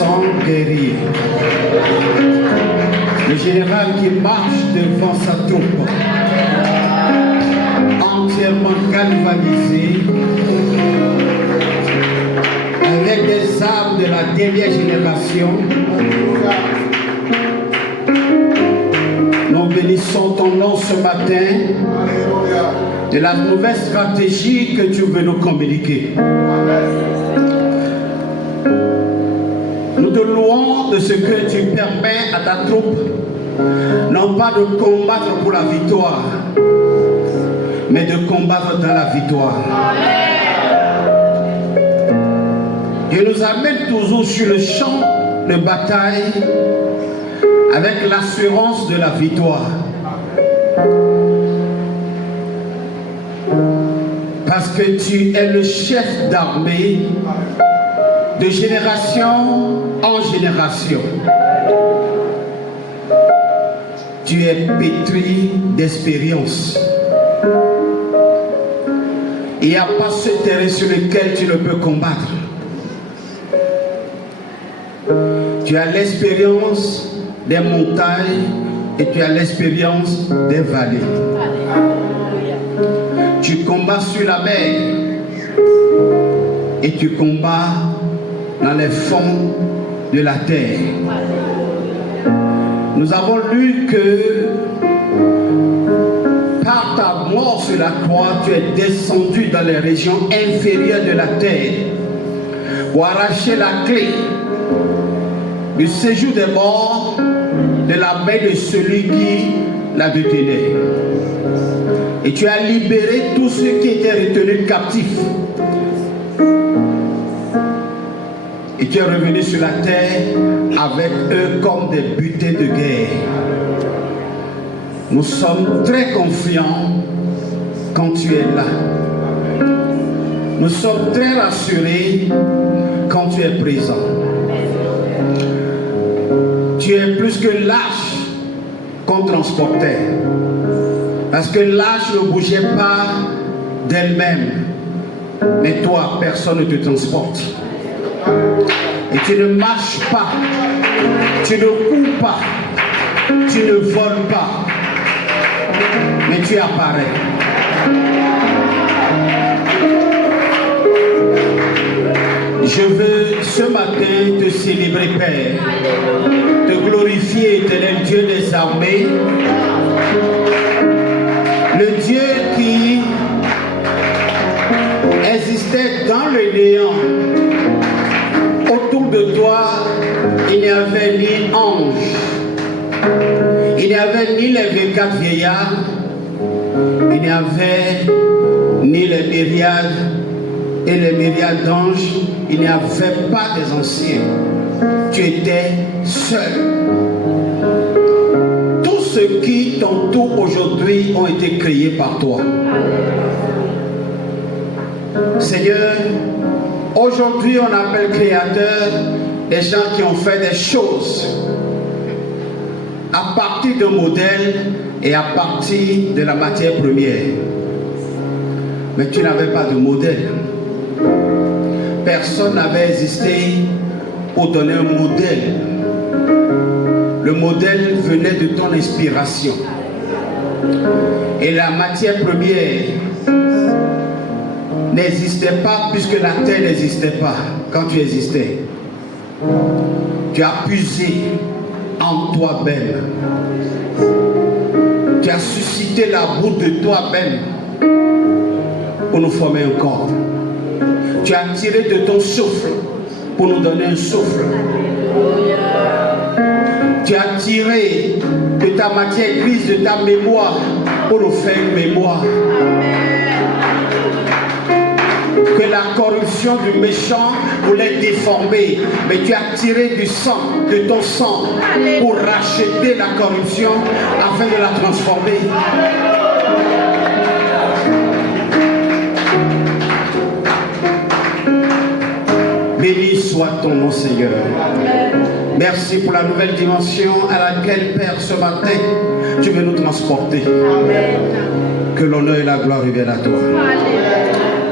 sans guerrier. Le général qui marche devant sa troupe, entièrement galvanisé, avec des armes de la dernière génération. Nous bénissons ton nom ce matin de la nouvelle stratégie que tu veux nous communiquer. Nous te louons de ce que tu permets à ta troupe, non pas de combattre pour la victoire, mais de combattre dans la victoire. Dieu nous amène toujours sur le champ de bataille avec l'assurance de la victoire. Parce que tu es le chef d'armée de génération en génération. Tu es pétri d'expérience. Il n'y a pas ce terrain sur lequel tu ne peux combattre. Tu as l'expérience des montagnes et tu as l'expérience des vallées. Tu combats sur la mer et tu combats dans les fonds de la terre. Nous avons lu que par ta mort sur la croix, tu es descendu dans les régions inférieures de la terre pour arracher la clé du séjour des morts de la main de celui qui la détenait. Et tu as libéré tous ceux qui étaient retenus captifs. Et tu es revenu sur la terre avec eux comme des butins de guerre. Nous sommes très confiants quand tu es là. Nous sommes très rassurés quand tu es présent. Tu es plus que l'arche qu'on transportait. Parce que l'arche ne bougeait pas d'elle-même. Mais toi, personne ne te transporte. Et tu ne marches pas. Tu ne cours pas. Tu ne voles pas. Mais tu apparais. Je veux ce matin te célébrer, Père, te glorifier, éternel Dieu des armées, le Dieu qui existait dans le néant. Autour de toi, il n'y avait ni ange, il n'y avait ni les 24 vieillards, il n'y avait ni les myriades et les myriades d'anges, il n'y avait pas des anciens. Tu étais seul. Tous ceux qui t'entourent aujourd'hui ont été créés par toi. Seigneur, aujourd'hui on appelle créateurs des gens qui ont fait des choses à partir d'un modèle et à partir de la matière première. Mais tu n'avais pas de modèle. Personne n'avait existé pour donner un modèle. Le modèle venait de ton inspiration. Et la matière première n'existait pas puisque la terre n'existait pas quand tu existais. Tu as puisé en toi-même. Tu as suscité la boue de toi-même pour nous former un corps. Tu as tiré de ton souffle pour nous donner un souffle. Tu as tiré de ta matière grise, de ta mémoire pour nous faire une mémoire. Que la corruption du méchant voulait déformer, mais tu as tiré du sang, de ton sang, pour racheter la corruption afin de la transformer. Béni soit ton nom, Seigneur. Merci pour la nouvelle dimension à laquelle, Père, ce matin, tu veux nous transporter. Que l'honneur et la gloire reviennent à toi.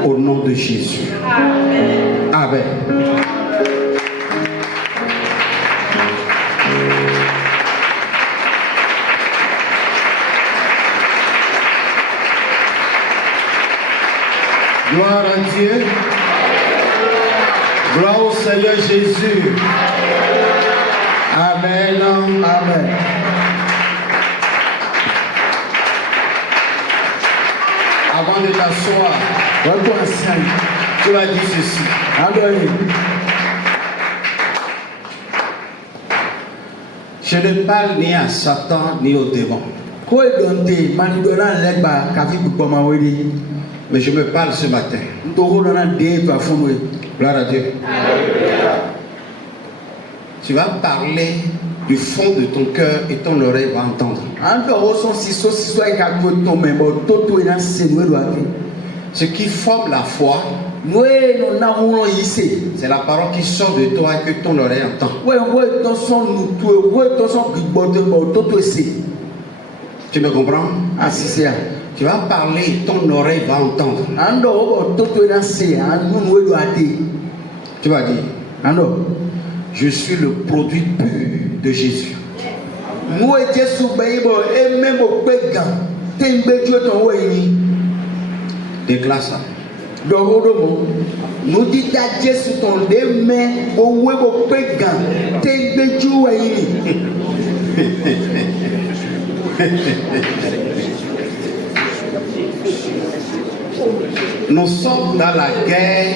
Au nom de Jésus. Amen. Gloire au Seigneur Jésus. Amen. Amen. Avant de t'asseoir, tu vas dire ceci. Je ne parle ni à Satan ni au démon. Mais je me parle ce matin. Gloire à Dieu. Tu vas parler du fond de ton cœur et ton oreille va entendre. Ce qui forme la foi, c'est la parole qui sort de toi et que ton oreille entend. Tu me comprends? Tu vas parler et ton oreille va entendre. Tu vas dire, je suis le produit pur de Jésus. Déclare ça. Nous dit à Jésus ton demain au web au pégan t'es Nous sommes dans la guerre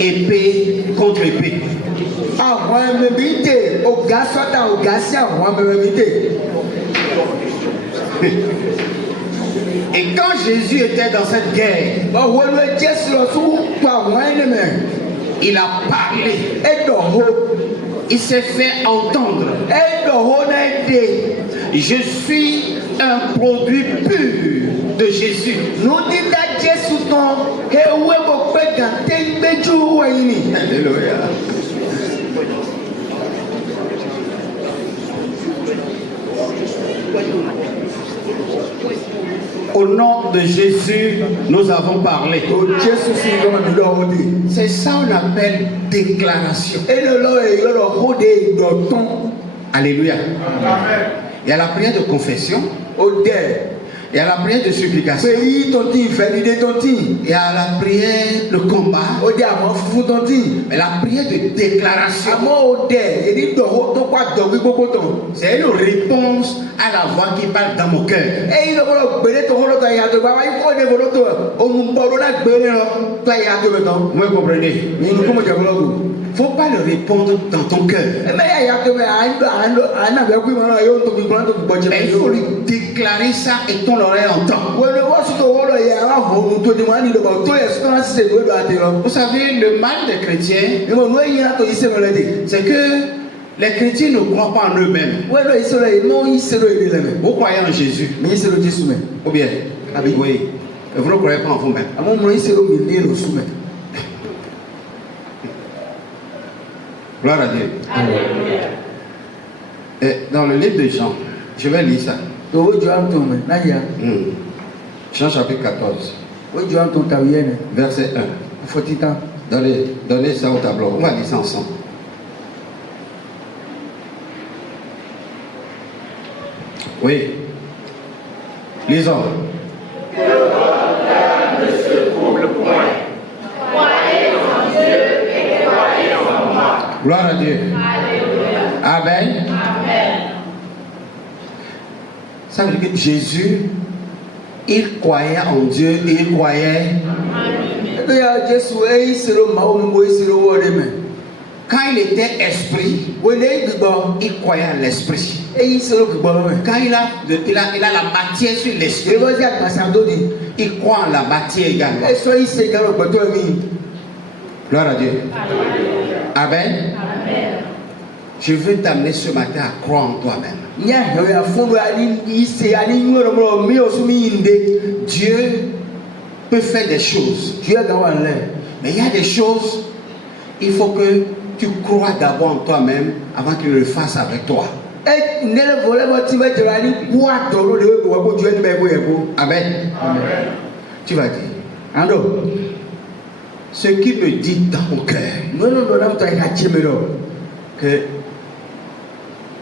épée contre épée. Et quand Jésus était dans cette guerre, il a parlé. Il s'est fait entendre. Je suis un produit pur de Jésus. Alléluia. Au nom de Jésus, nous avons parlé. C'est ça qu'on appelle déclaration. Alléluia. Il y a la prière de confession. Il y a la prière de supplication. Il y a la prière de combat. Mais la prière de déclaration, c'est une réponse à la voix qui parle dans mon cœur. Vous me comprenez? Il ne faut pas le répondre dans ton cœur. Il faut lui déclarer ça et ton oreille entend. Vous savez, le mal des chrétiens, c'est que les chrétiens ne croient pas en eux-mêmes. Vous croyez en Jésus? Ou bien? Oui. Vous ne croyez pas en vous-même. Gloire à Dieu. Et dans le livre de Jean, je vais lire ça. Jean chapitre 14. Verset 1. Donnez ça au tableau. On va lire ça ensemble. Oui. Lisons. Ne se trouble point. Croyez en Dieu et croyez en moi. Gloire à Dieu. Amen. Amen. Ça veut dire que Jésus, il croyait en Dieu et il croyait. Quand il était esprit, il croyait à l'esprit. Quand il a la matière sur l'esprit, il croit en la matière également. Gloire à Dieu. Amen. Je veux t'amener ce matin à croire en toi-même. Dieu peut faire des choses. Mais il y a des choses, il faut que tu crois d'abord en toi-même avant qu'il le fasse avec toi. Amen. Tu vas dire. Ce qui me dit dans mon cœur que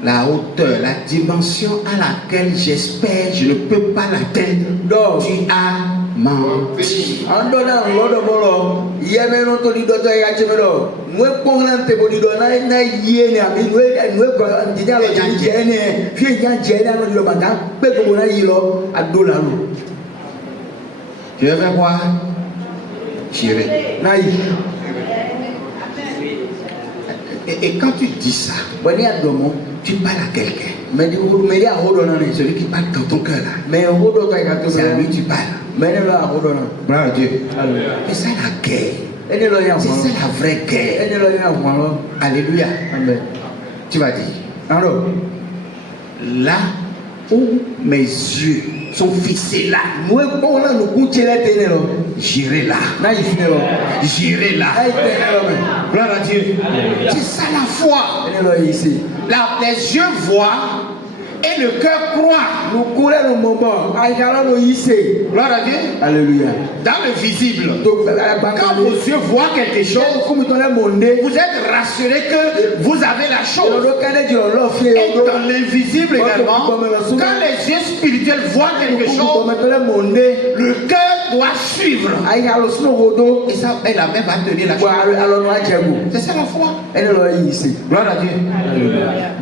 la hauteur, la dimension à laquelle j'espère, je ne peux pas l'atteindre. Tu as menti. Andona ngodo bolo yeme no to di do to ya chemelo mwe konglante bo di do na yene abi nwe ko ndinya lo jene fie nya jene no di do banga pe ko na yilo adola lo. Tu veux voir? J'irai. Na yi. Et quand tu dis ça, Boni adomo tu parles à quelqu'un. mais di ko me dia hodo na ne Celui qui parle dans ton cœur là, mais hodo to ya to c'est à lui que tu parles. mais ne la hodo na. Gloire à Dieu. Alléluia. C'est ça la guerre. Ene lo ya C'est mo. ça la vraie guerre. Ene lo ya mo. Alléluia. Amen. Tu vas dire, Alors, là où mes yeux sont fixés là, mwe konla no kuchele tenelo. j'irai là. Na yi finelo. J'irai là. Na yi tenelo me. Gloire à Dieu. C'est ça la foi. Ene lo ici. Là, les yeux voient et le cœur croit. No kule no mombo. Aikala no yise. Gloire à Dieu. Alléluia. Dans le visible, Donc quand vos yeux voient quelque chose, vous êtes rassuré que vous avez la chose. Et dans l'invisible également, quand les yeux spirituels voient quelque chose, le cœur doit suivre. Et ça, elle a même à tenir la chose. C'est ça la foi. Gloire à Dieu.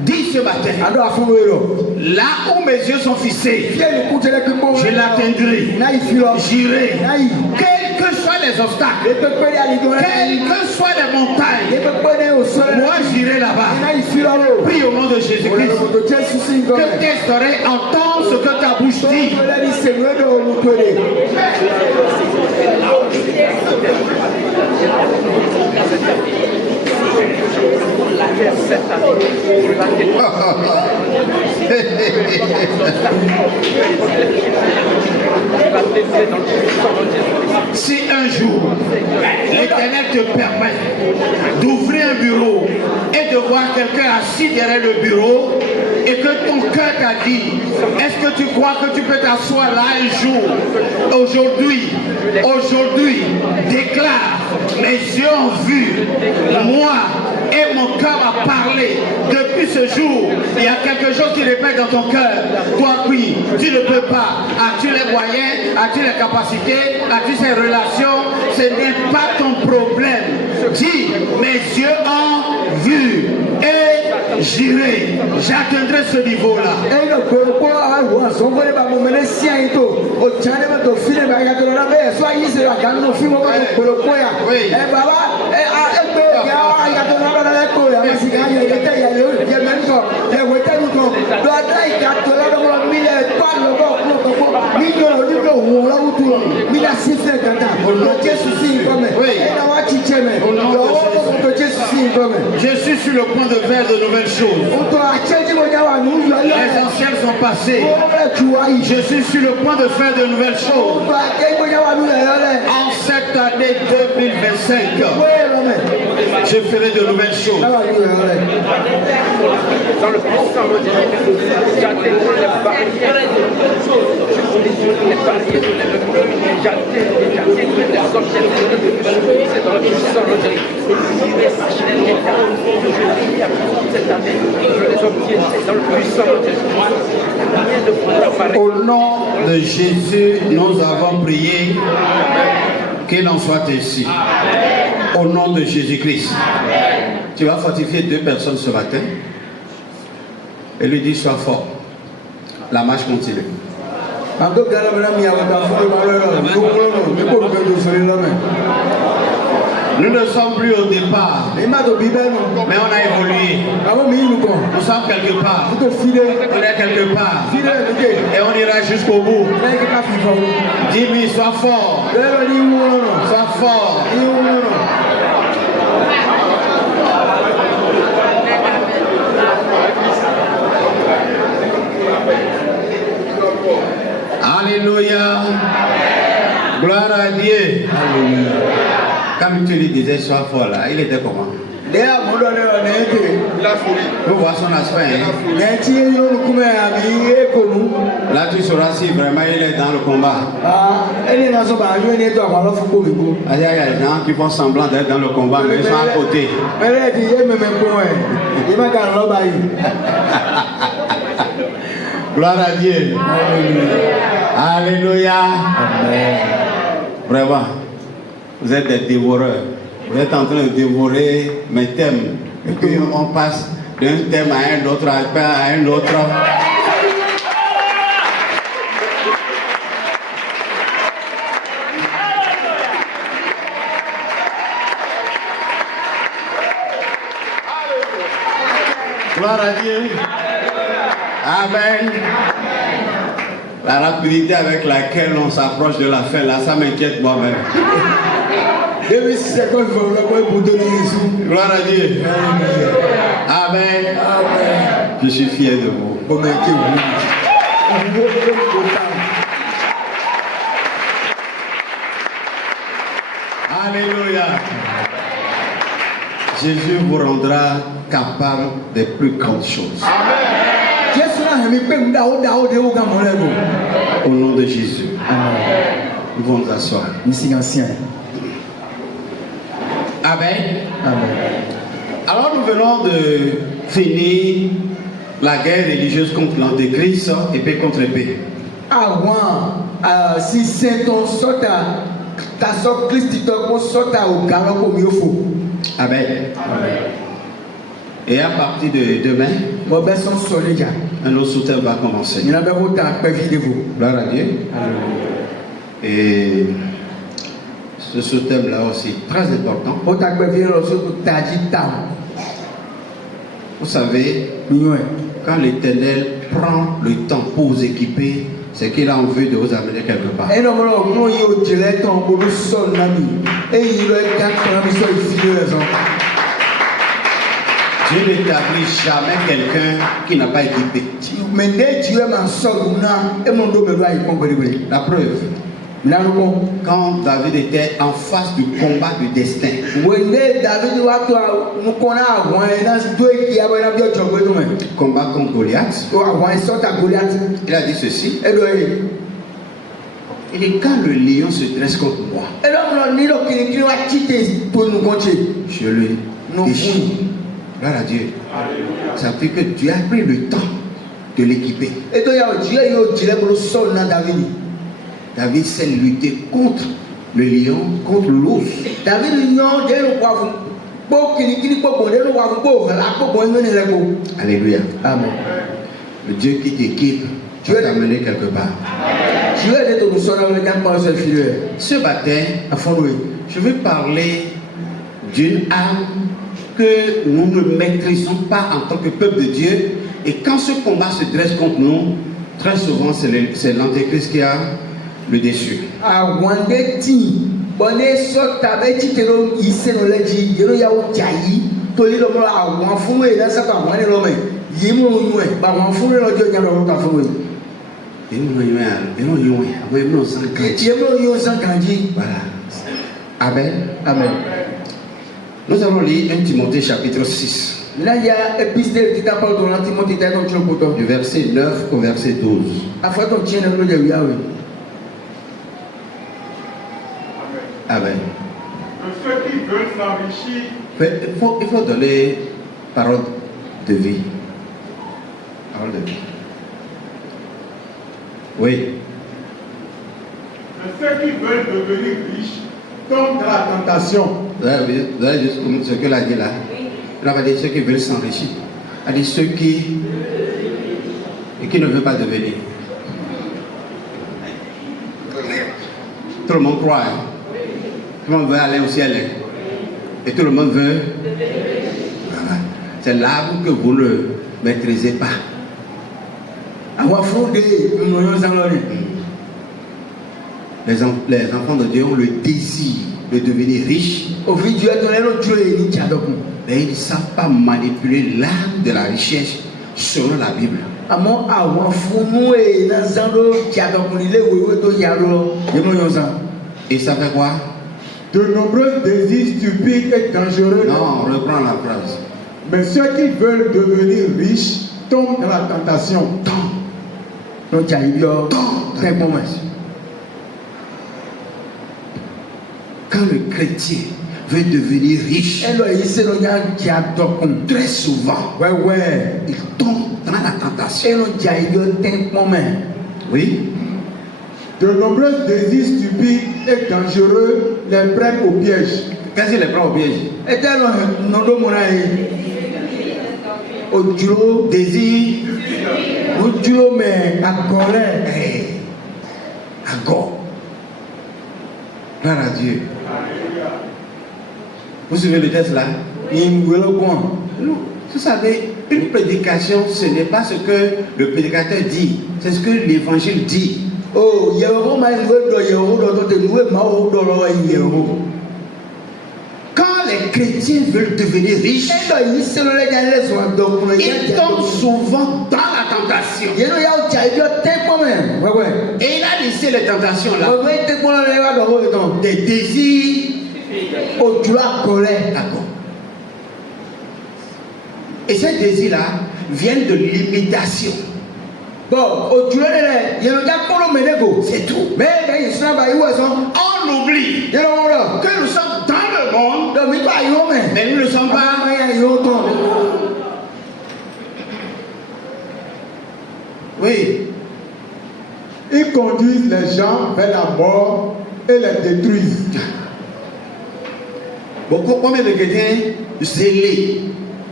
Dis ce matin, là où mes yeux sont fixés, je l'atteindrai. J'irai. Quels que soient les obstacles, quelles que soient les montagnes, moi j'irai là-bas. Prie au nom de Jésus-Christ. Que tes oreilles entendent ce que ta bouche dit. Si un jour l'Éternel te permet d'ouvrir un bureau et de voir quelqu'un assis derrière le bureau et que ton cœur t'a dit, est-ce que tu crois que tu peux t'asseoir là un jour? Aujourd'hui, déclare, mes yeux ont vu, moi et mon cœur a parlé. Depuis ce jour, il y a quelque chose qui répète dans ton cœur. Toi, oui, tu ne peux pas. As-tu les moyens? As-tu les capacités? As-tu ces relations? Ce n'est pas ton problème. Dis, mes yeux ont vu et j'irai. J'atteindrai ce niveau-là. Je suis sur le point de faire de nouvelles choses. Les anciennes sont passées. Je suis sur le point de faire de nouvelles choses. En cette année 2025, je ferai de nouvelles choses. Dans le puissant nom de Jésus, j'atteindrai les barrières. Les barrières de l'ennemi, j'atteindrai les objectifs. C'est dans le puissant nom de Jésus. Cette année, je les obtiens. C'est dans le puissant nom de Jésus. Au nom de Jésus, nous avons prié. Qu'il en soit ainsi. Au nom de Jésus-Christ. Tu vas fortifier 2 personnes ce matin. Et lui dit, sois fort. La marche continue. Nous ne sommes plus au départ, mais on a évolué. Nous sommes quelque part. On est quelque part. Et on ira jusqu'au bout. Dis-lui, sois fort. Sois fort. Alléluia. Gloire à Dieu. Alléluia. Comme tu lui disais, sois fort là, il était comment? Nous voyons son aspect. Là, tu sauras si vraiment il est dans le combat. Il y a des gens qui font semblant d'être dans le combat, mais ils sont à côté. Gloire à Dieu. Alléluia. Amen. Vraiment, vous êtes des dévoreurs. Vous êtes en train de dévorer mes thèmes. Et puis on passe d'un thème à un autre, à un autre. Gloire à Dieu. Amen. La rapidité avec laquelle on s'approche de la fin, là, ça m'inquiète moi-même. Gloire à Dieu. Amen. Je suis fier de vous. Alléluia. Jésus vous rendra capable des plus grandes choses. Au nom de Jésus. Nous allons nous asseoir. Amen. Alors nous venons de finir la guerre religieuse contre l'Antéchrist et paix contre paix. Si c'est ton sota, ta sort Christ, sota au galop au mieux faux. Amen. Et à partir de demain, un autre soutien va commencer. Gloire à Dieu. Et ce soutien-là aussi très important. Vous savez, quand l'Éternel prend le temps pour vous équiper, c'est qu'il a envie de vous amener quelque part. Dieu n'établit jamais quelqu'un qui n'a pas équipé. La preuve, quand David était en face du combat du destin, combat contre Goliath, il a dit ceci. Il dit, quand le lion se dresse contre moi, je le déchire. Gloire à Dieu. Ça fait que Dieu a pris le temps de l'équiper. David sait lutter contre le lion, contre l'ours. Alléluia. Amen. Le Dieu qui t'équipe, tu vas t'amener quelque part. Ce matin, je vais parler d'une âme que nous ne maîtrisons pas en tant que peuple de Dieu. Et quand ce combat se dresse contre nous, très souvent c'est l'Antéchrist qui a le dessus. Voilà. Amen. Amen. Nous allons lire 1 Timothée chapitre 6. Du verset 9 au verset 12. Amen. Ceux qui veulent s'enrichir. Il faut donner parole de vie. Parole de vie. Oui. Ceux qui veulent devenir riches tombent dans la tentation. Vous avez juste ce qu'elle a dit là. Elle a dit ceux qui veulent s'enrichir. Elle a dit ceux qui ne veulent pas devenir. Tout le monde croit. Hein? Tout le monde veut aller au ciel. Hein? Et tout le monde veut. Voilà. C'est l'arbre que vous ne maîtrisez pas. Les enfants de Dieu ont le désir de devenir riches. Mais ils ne savent pas manipuler l'âme de la richesse selon la Bible. Et ça fait quoi? De nombreux désirs stupides et dangereux. Non, on reprend la phrase. Mais ceux qui veulent devenir riches tombent dans la tentation. Quand le chrétien veut devenir riche, très souvent, il tombe dans la tentation. Oui. De nombreux désirs stupides et dangereux les prennent au piège. Qu'est-ce qu'il les prend au piège? Et tel non de mon au Dieu Désir, au Dieu mais à colère. encore. Gloire à Dieu. Vous suivez le texte là? Vous savez, une prédication, ce n'est pas ce que le prédicateur dit, c'est ce que l'évangile dit. Oh, Quand les chrétiens veulent devenir riches, ils tombent souvent dans la tentation. Et il a laissé les tentations là. Des désirs. D'accord. Et ces désirs-là viennent de l'imitation. C'est tout. On oublie que nous sommes dans le monde, mais nous ne sommes pas. Oui. Ils conduisent les gens vers la mort et les détruisent. Combien de chrétiens zélés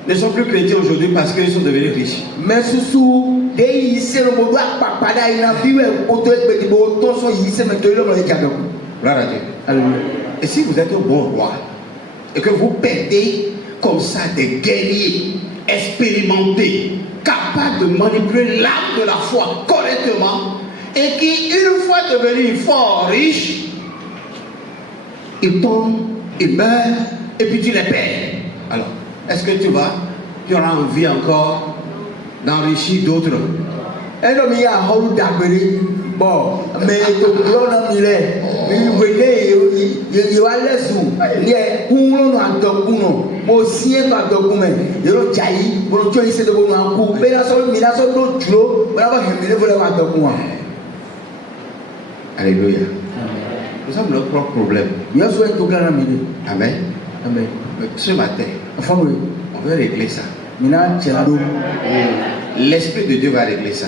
ne sont plus chrétiens aujourd'hui parce qu'ils sont devenus riches? Mais sous gloire à Dieu. Alléluia. Et si vous êtes un bon roi et que vous perdez comme ça des guerriers expérimentés, capables de manipuler l'âme de la foi correctement, et qui, une fois devenus fort riches, ils tombent, ils meurent, et puis tu les perds. Alors, est-ce que tu auras envie encore d'enrichir d'autres? Bon, mais Alléluia. Nous sommes notre propre problème. Amen. Amen. Ce matin, on veut régler ça. L'Esprit de Dieu va régler ça.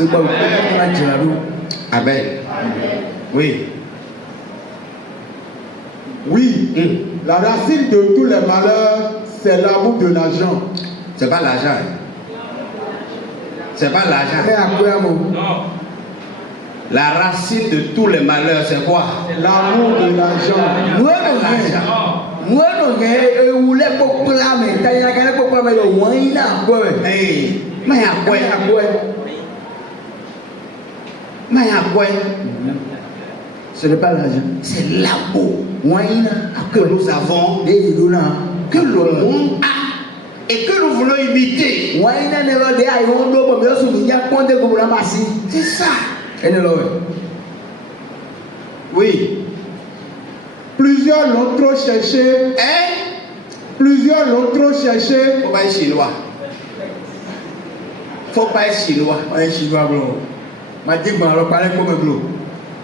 Amen. Oui. Oui, la racine de tous les malheurs, c'est l'amour de l'argent. C'est pas l'argent. C'est pas l'argent. La racine de tous les malheurs, c'est quoi? L'amour de l'argent. Ce n'est pas l'argent. C'est l'amour que nous avons, que le monde a et que nous voulons imiter. C'est ça. Oui. Plusieurs l'ont trop cherché. Plusieurs l'ont trop cherché. Faut pas être chinois. Faut pas être chinois.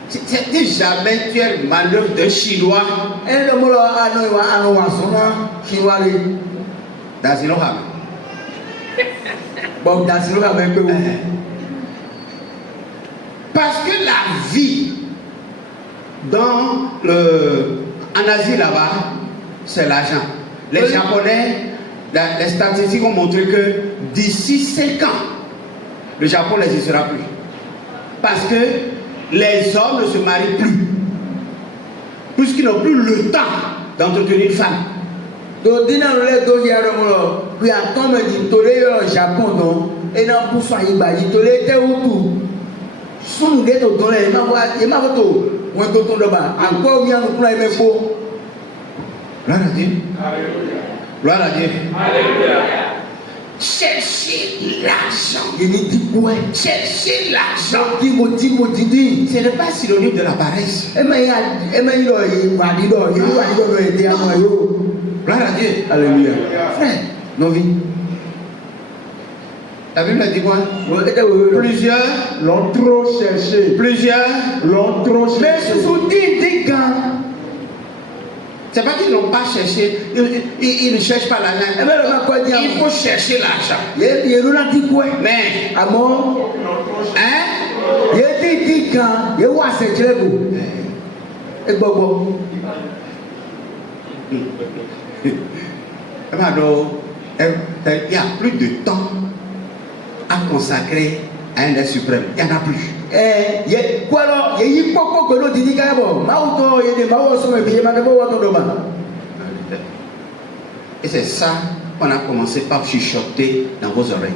C'était jamais tu es le manœuvre de chinois. Parce que la vie en Asie là-bas, c'est l'argent. Les Japonais, les statistiques ont montré que d'ici 5 ans, le Japon n'existera plus. Parce que les hommes ne se marient plus. Puisqu'ils n'ont plus le temps d'entretenir une femme. Gloire à Dieu. Gloire à Dieu. Cherchez l'argent. Cherchez l'argent. Ce n'est pas synonyme de la paresse. Gloire à Dieu. Alléluia. Frère, nos vies. La Bible a dit quoi? Plusieurs l'ont trop cherché. Plusieurs l'ont trop cherché. C'est pas qu'ils n'ont pas cherché, ils ne cherchent pas l'argent. Il faut chercher l'argent. Mais, hein? Il dit quand il voit ses clés. Et Bobo. Il y a plus de temps à consacrer à un être suprême. Il n'y en a plus. Et c'est ça qu'on a commencé par chuchoter dans vos oreilles.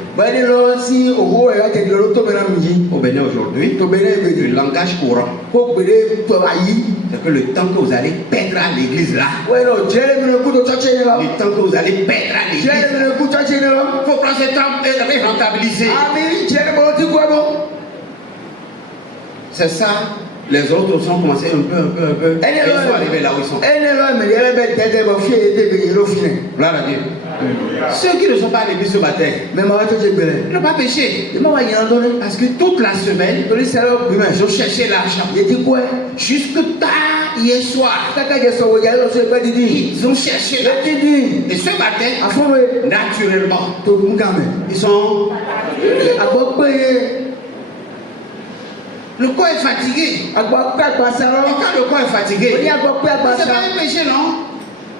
Au Bénin aujourd'hui, le langage courant, c'est que le temps que vous allez perdre à l'église là, le temps que vous allez perdre à l'église, il faut prendre ce temps et rentabiliser. C'est ça. Les autres ont commencé un peu. Et ils sont arrivés là où ils sont. Gloire à Dieu. Ceux qui ne sont pas à l'église ce matin n'ont pas péché. Parce que toute la semaine, ils ont cherché l'argent. Jusque tard hier soir, ils ont cherché l'argent. Et ce matin, naturellement, ils sont. Le corps est fatigué. Et quand le corps est fatigué, c'est pas un péché, non?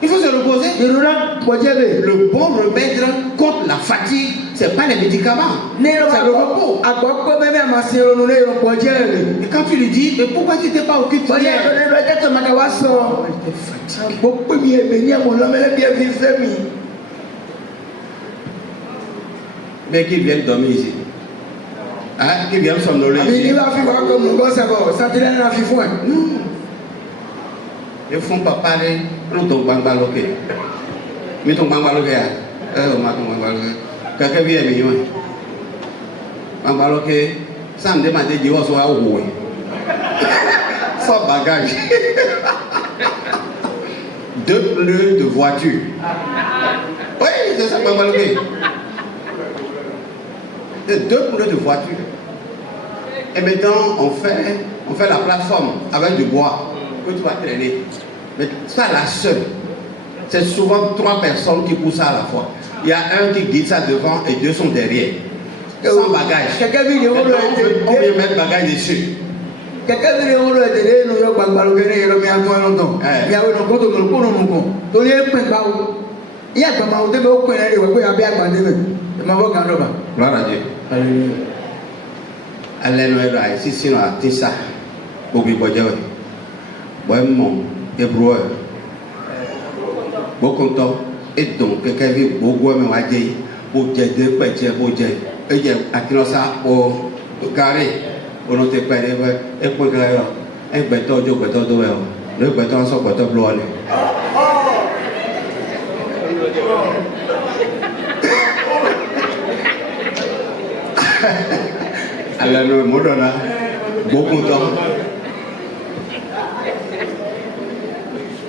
Il faut se reposer. Le bon remède contre la fatigue, c'est pas les médicaments, c'est le repos. Et quand tu lui dis, mais pourquoi tu t'es pas occupé hier? Mais qu'ils viennent dormir ici. Hein, qui viennent somnoler ici. Ils font pas parler. Nous ton bangaloké. Mais ton bangaloké, quelqu'un vient me dire, bangaloké, ça me demande de dire où soit où. Sans bagage. 2 pneus de voiture. Oui, c'est ça bangaloké. 2 pneus de voiture. Et maintenant, on fait la plateforme avec du bois que tu vas traîner. Mais ça, la seule, c'est souvent 3 personnes qui poussent ça à la fois. Il y a un qui guide ça devant et 2 sont derrière. Sans bagage. On vient mettre bagage dessus. Gloire à Dieu. Alléluia. Si sinon à Tissa, Bogi Bodjawe, Boemon, Hébreu, Bokonto, et donc quelqu'un vit Bogo Mwadjé, Bodjé, Péché, Bodjé, et Akinosa au carré, au noté péré, et pour Gaïa, et Beto, Joe, Beto, Doel, le Beto, son Beto Bloine. Alléluia, Modona, beaucoup de temps.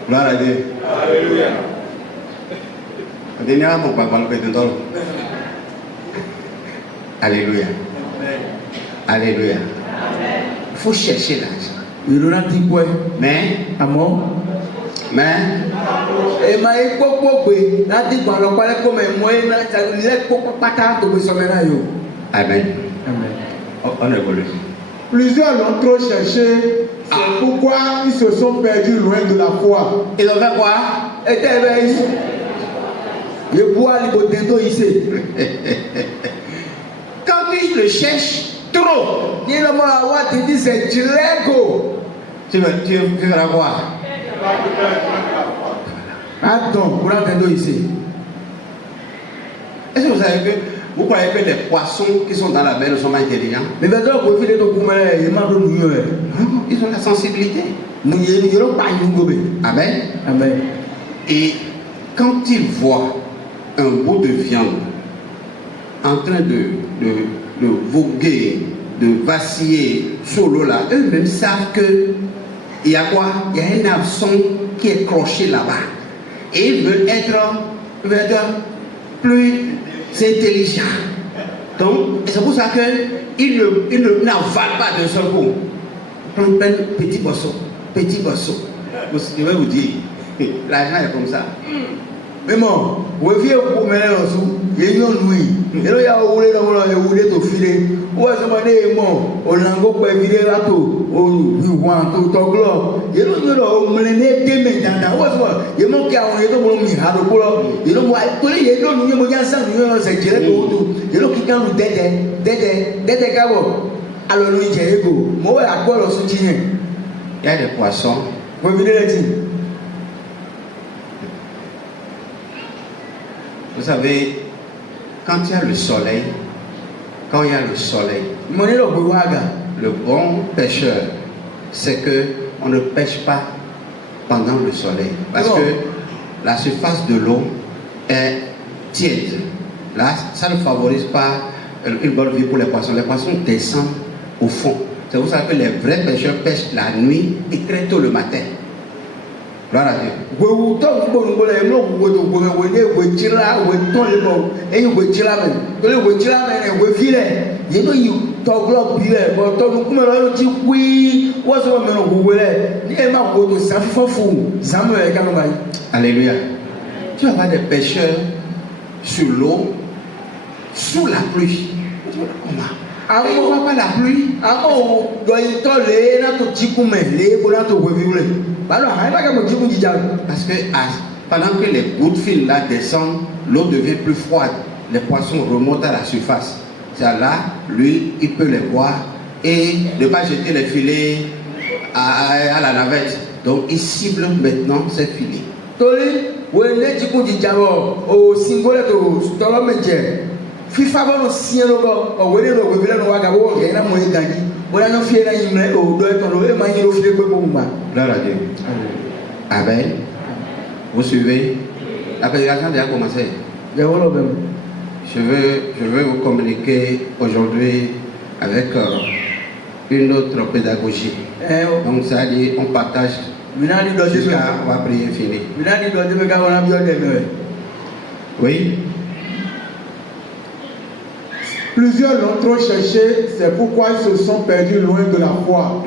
Gloire à Dieu. Alléluia. Alléluia. Alléluia. Il faut chercher l'argent. Mais, Amen. On évolue. Plusieurs l'ont trop cherché, c'est pourquoi ils se sont perdus loin de la foi. Ils ont fait quoi? Quand ils le cherchent trop, tu vas voir. Est-ce que vous savez que vous croyez que les poissons qui sont dans la mer ne sont pas intelligents? Ils ont la sensibilité. Amen. Amen. Et quand ils voient un bout de viande en train de voguer, de vaciller sur l'eau là, eux-mêmes savent que il y a quoi? Il y a un hameçon qui est croché là-bas. Et ils veulent être plus intelligents. Donc, c'est pour ça qu'ils n'avalent pas d'un seul coup. Prendre petit morceau, petit morceau. Je vais vous dire, l'argent est comme ça. Mais bon, vous voyez, vous mettez en dessous. yenyon elo ya wule no wule wule to file o so mo ne mo o lango pe file la to o wi wan to glo yelo nyoro o mle ne teme danda o so ye mo ki awon ye to mo mi ha do glo yelo mo to le yelo nu mo jan san nu se jere ko do yelo ki kan lu dede ka bo alo lu je ego mo wa agbo lo su ti yen. Il y a des poissons. Vous savez, quand il y a le soleil, le bon pêcheur, c'est que on ne pêche pas pendant le soleil. Parce que la surface de l'eau est tiède. Là, ça ne favorise pas une bonne vie pour les poissons. Les poissons descendent au fond. C'est pour ça que les vrais pêcheurs pêchent la nuit et très tôt le matin. Gloire à Dieu. Alléluia. Tu vas voir des pêcheurs sur l'eau, sous la pluie. Comment? On ne voit pas la pluie. Parce que pendant que les gouttes fines là descendent, l'eau devient plus froide. Les poissons remontent à la surface. C'est là, lui, il peut les voir et ne pas jeter les filets à la navette. Donc il cible maintenant ces filets. FIFA va aussi un logo, au lieu de revenir au Wagabo, il y a un moyen d'agir. Voilà, nous faisons un email au doigt de l'eau et manier au filet pour moi. Gloire à Dieu. Amen. Vous suivez? La prédication a déjà commencé. Je veux vous communiquer aujourd'hui avec une autre pédagogie. Donc, ça dit, on partage. Jusqu'à on va prier fini. Oui. Plusieurs l'ont trop cherché, c'est pourquoi ils se sont perdus loin de la foi.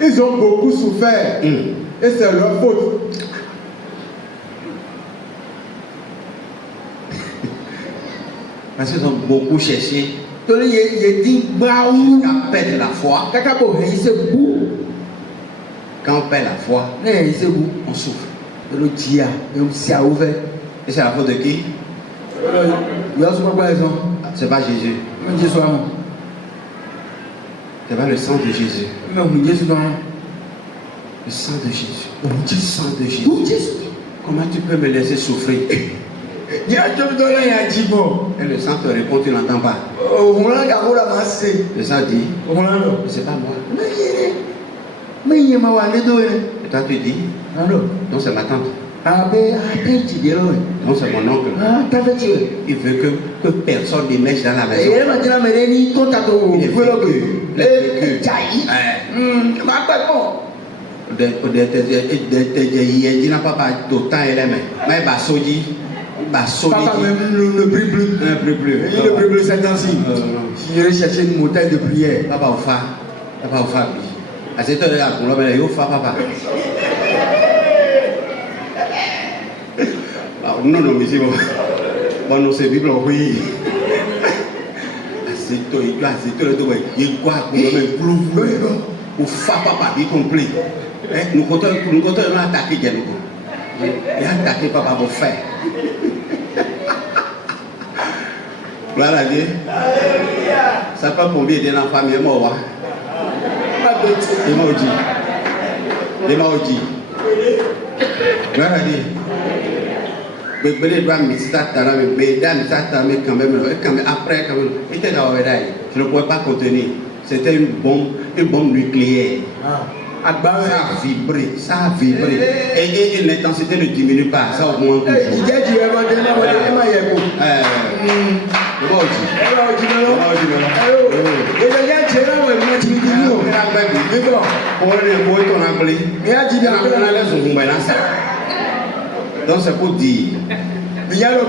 Ils ont beaucoup souffert et c'est leur faute. Parce qu'ils ont beaucoup cherché. Jusqu'à perdre la foi. Quand on perd la foi, on souffre. Et c'est la faute de qui? C'est pas Jésus. C'est pas le sang de Jésus. Le sang de Jésus. Le sang de Jésus. Comment tu peux me laisser souffrir? Et le sang te répond, tu n'entends pas. Le sang dit, c'est pas moi. Et toi tu dis, non c'est ma tante. Non, c'est mon oncle. Il veut que personne n'émerge dans la maison. Papa ne prie plus. Il ne prie plus cette temps-ci. Il irait chercher une montagne de prière. Papa au fa. Papa au fa. À cette heure-là, on l'a mis au fa, papa. Non, non, mais c'est bon. Bon, non, c'est Bible, oui. C'est toi, il quoi, ou fa papa, y compris. Nous comptons attaquer, et attaquer papa pour faire. Gloire à Dieu. Ça peut combien de l'enfant, mais moi, il m'a dit. Gloire à Dieu. Après, je ne pouvais pas contenir. C'était une bombe nucléaire. Ça a vibré, et l'intensité ne diminue pas, ça augmente toujours. Donc c'est pour dire, il y a le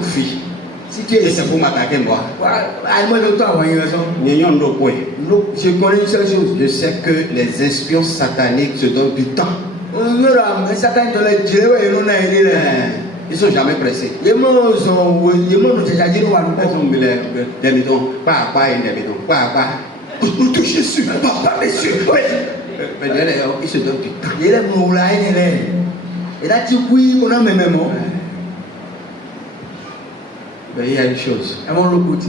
fille. Si tu es c'est pour m'attaquer moi. Je connais une seule chose. Je sais que les espions sataniques se donnent du temps. Ils sont jamais pressés. Ils sont Des bidons, pas à pas, des bidons, pas à pas. tout Jésus, papa, messieurs. Mais d'ailleurs, ils se donnent du temps. Il est moulin, et là, tu couilles, on a même mot. Mais il y a une chose. Avant le côté.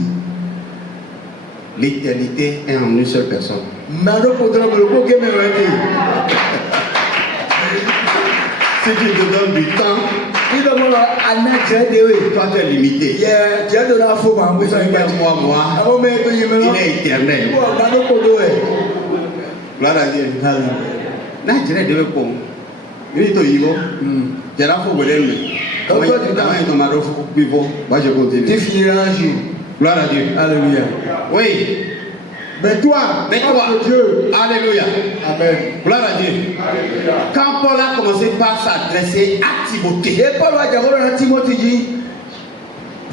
L'éternité est en une seule personne. Si tu te donnes du temps, toi tu es limité. Moi, il est éternel. Gloire à Dieu. Là, je dirais de répondre. Il est au niveau. Je l'ai fait lui. Moi, je continue. Tu finiras un jour. Gloire à Dieu. Alléluia. Oui. Mais toi, Dieu. Alléluia. Amen. Gloire à Dieu. Quand Paul a commencé par s'adresser à Timothée,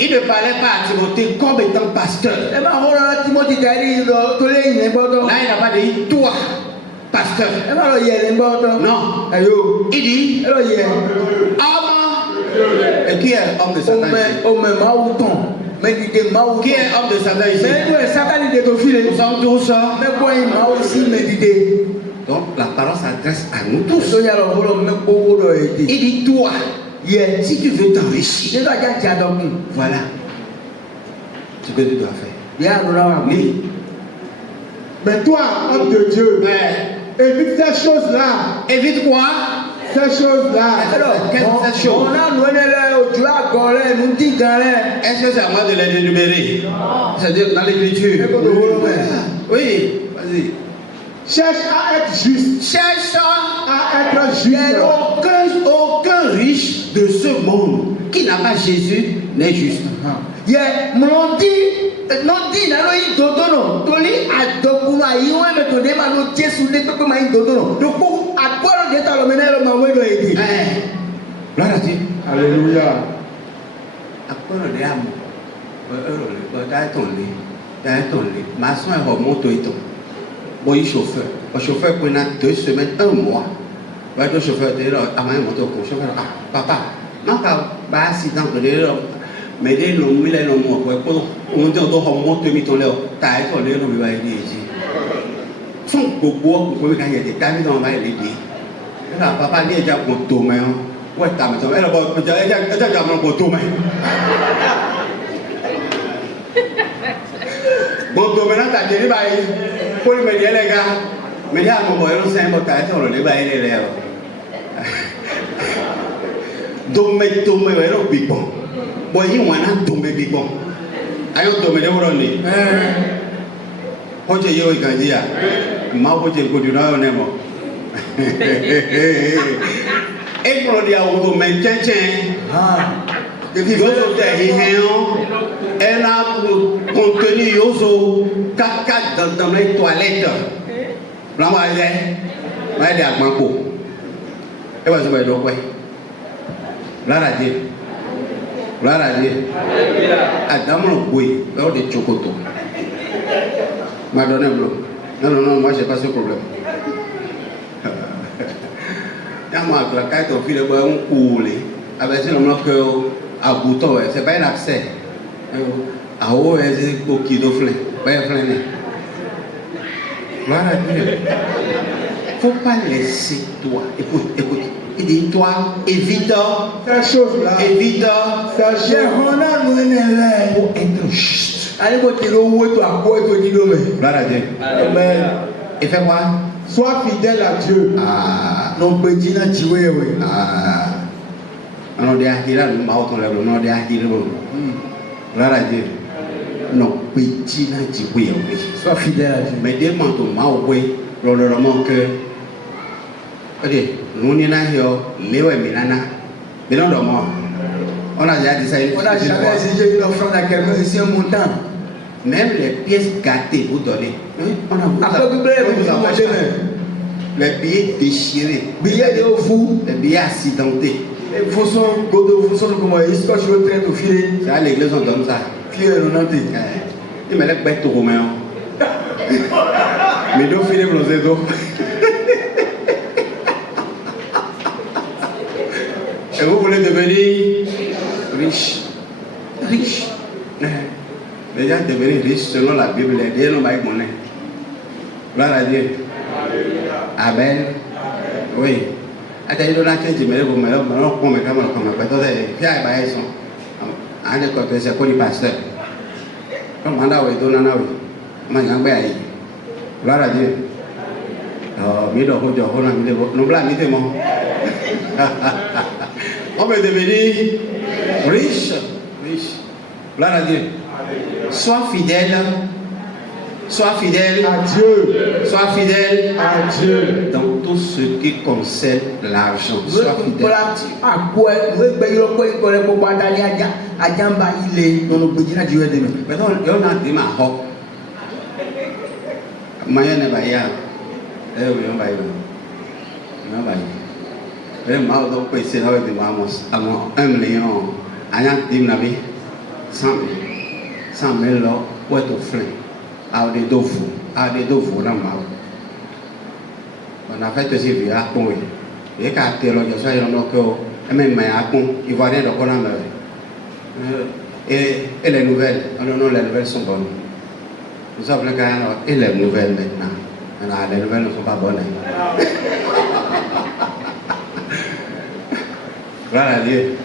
il ne parlait pas à Timothée comme étant pasteur. Là, il n'a pas dit toi, pasteur. Non. Il dit homme. Et qui est homme de Satan ici? Qui est homme de Satan ici? Nous sommes tous. Donc la parole s'adresse à nous tous. Il dit toi, si tu veux t'enrichir, voilà ce que tu dois faire. Oui. Mais toi, homme de Dieu, évite ces choses-là. Évite quoi? Ces choses-là. Quelles sont ces choses? Est-ce que c'est à moi de les énumérer? C'est-à-dire dans l'écriture. Oui, vas-y. Cherche à être juste. Cherche à être juste. Aucun riche de ce monde qui n'a pas Jésus n'est juste. Gloire à Dieu. Alléluia. Bon, il chauffeur. Le chauffeur pendant 2 semaines, 1 mois. Le chauffeur dit à ma moto, le chauffeur, ah, papa, non, pas accident, mais les noms, on dit, on monte, t'as été on va aider. Son beaucoup, on peut gagner des tamis dans ma aider. Papa, il est déjà pour tout, mais ouais, t'as mis ton, elle a déjà pour tout, mais. Bon, maintenant, t'as dit, pour me dire les gars, mais il y a un moment où on s'est embarqué sur le débat et les lèvres. Donc, mais tomber, on est big bon. Bon, il y a un tomber big bon. Ayo tomber de Burundi. Hoje yo ikanjia. Ma hoje kujuna yo nemo. Et pour dire au domaine tchétchèn. Depuis votre terre, elle a contenu yoso caca dans les toilettes. Blanc allait, mais elle est à Manco. Et vous avez donc quoi? Gloire à Dieu. Gloire à Dieu. Adam le boui, lors de Chocoto. Madonna Blanc. Non, moi j'ai pas ce problème. Quand moi, la carte au fil de bois, on coule. Avec ce nom que à bouton, c'est pas un accès. À haut, c'est au qui d'offre. Pas un frein. Gloire à Dieu. Faut pas laisser toi. Écoute. Il dit toi, évite ces choses-là. Évite ces choses-là. Pour être juste. Gloire à Dieu. Amen. Et fais quoi? Sois fidèle à Dieu. Ah. On dit Akira, nous m'avons ton lèvre, non, de Akira. Gloire à Dieu. Non, petit n'a dit oui. Sois fidèle à Dieu. Mais demande au mao oui, le roman que. Regardez, nous n'y avons pas Léo et Milana. Mais non, moi. On a déjà dit ça. On n'a jamais exigé une offrande à quelqu'un ici un montant. Même les pièces gâtées, vous donnez. On a les billets déchirés. Billets de fou. Les billets accidentés. Il faut son comment est-ce que je veux traiter au filet. C'est à l'église, on donne ça. Filet, on a dit. Il me l'a bête au romain. Mais deux filets blancs d'eau. Et vous voulez devenir riche. Riche. Les gens devenus riches selon la Bible, les dieux n'ont pas eu monnaie. Gloire à Dieu. Abel. Oui. Attends, il y a un qui me dit, vous me dites, c'est quoi le pasteur? Comme on a dit, gloire à Dieu. On peut devenir riche. Riche. Gloire à Dieu. Sois fidèle. Sois fidèle À Dieu. Sois fidèle À Dieu. dans tout ce qui concerne l'argent. Sois fidèle. Maintenant, il y a un démarrage. Maya ne va y aller. Oui, on va y aller. On va y aller. Mais je vais essayer de faire 1 million. Il y a 100 000 pour être offert. On a fait aussi via Pont. Et quand tu es là, je suis même Ivoirien de Conamé. Et les nouvelles, les nouvelles sont bonnes. Nous sommes là et les nouvelles maintenant. Les nouvelles ne sont pas bonnes. Voilà Dieu.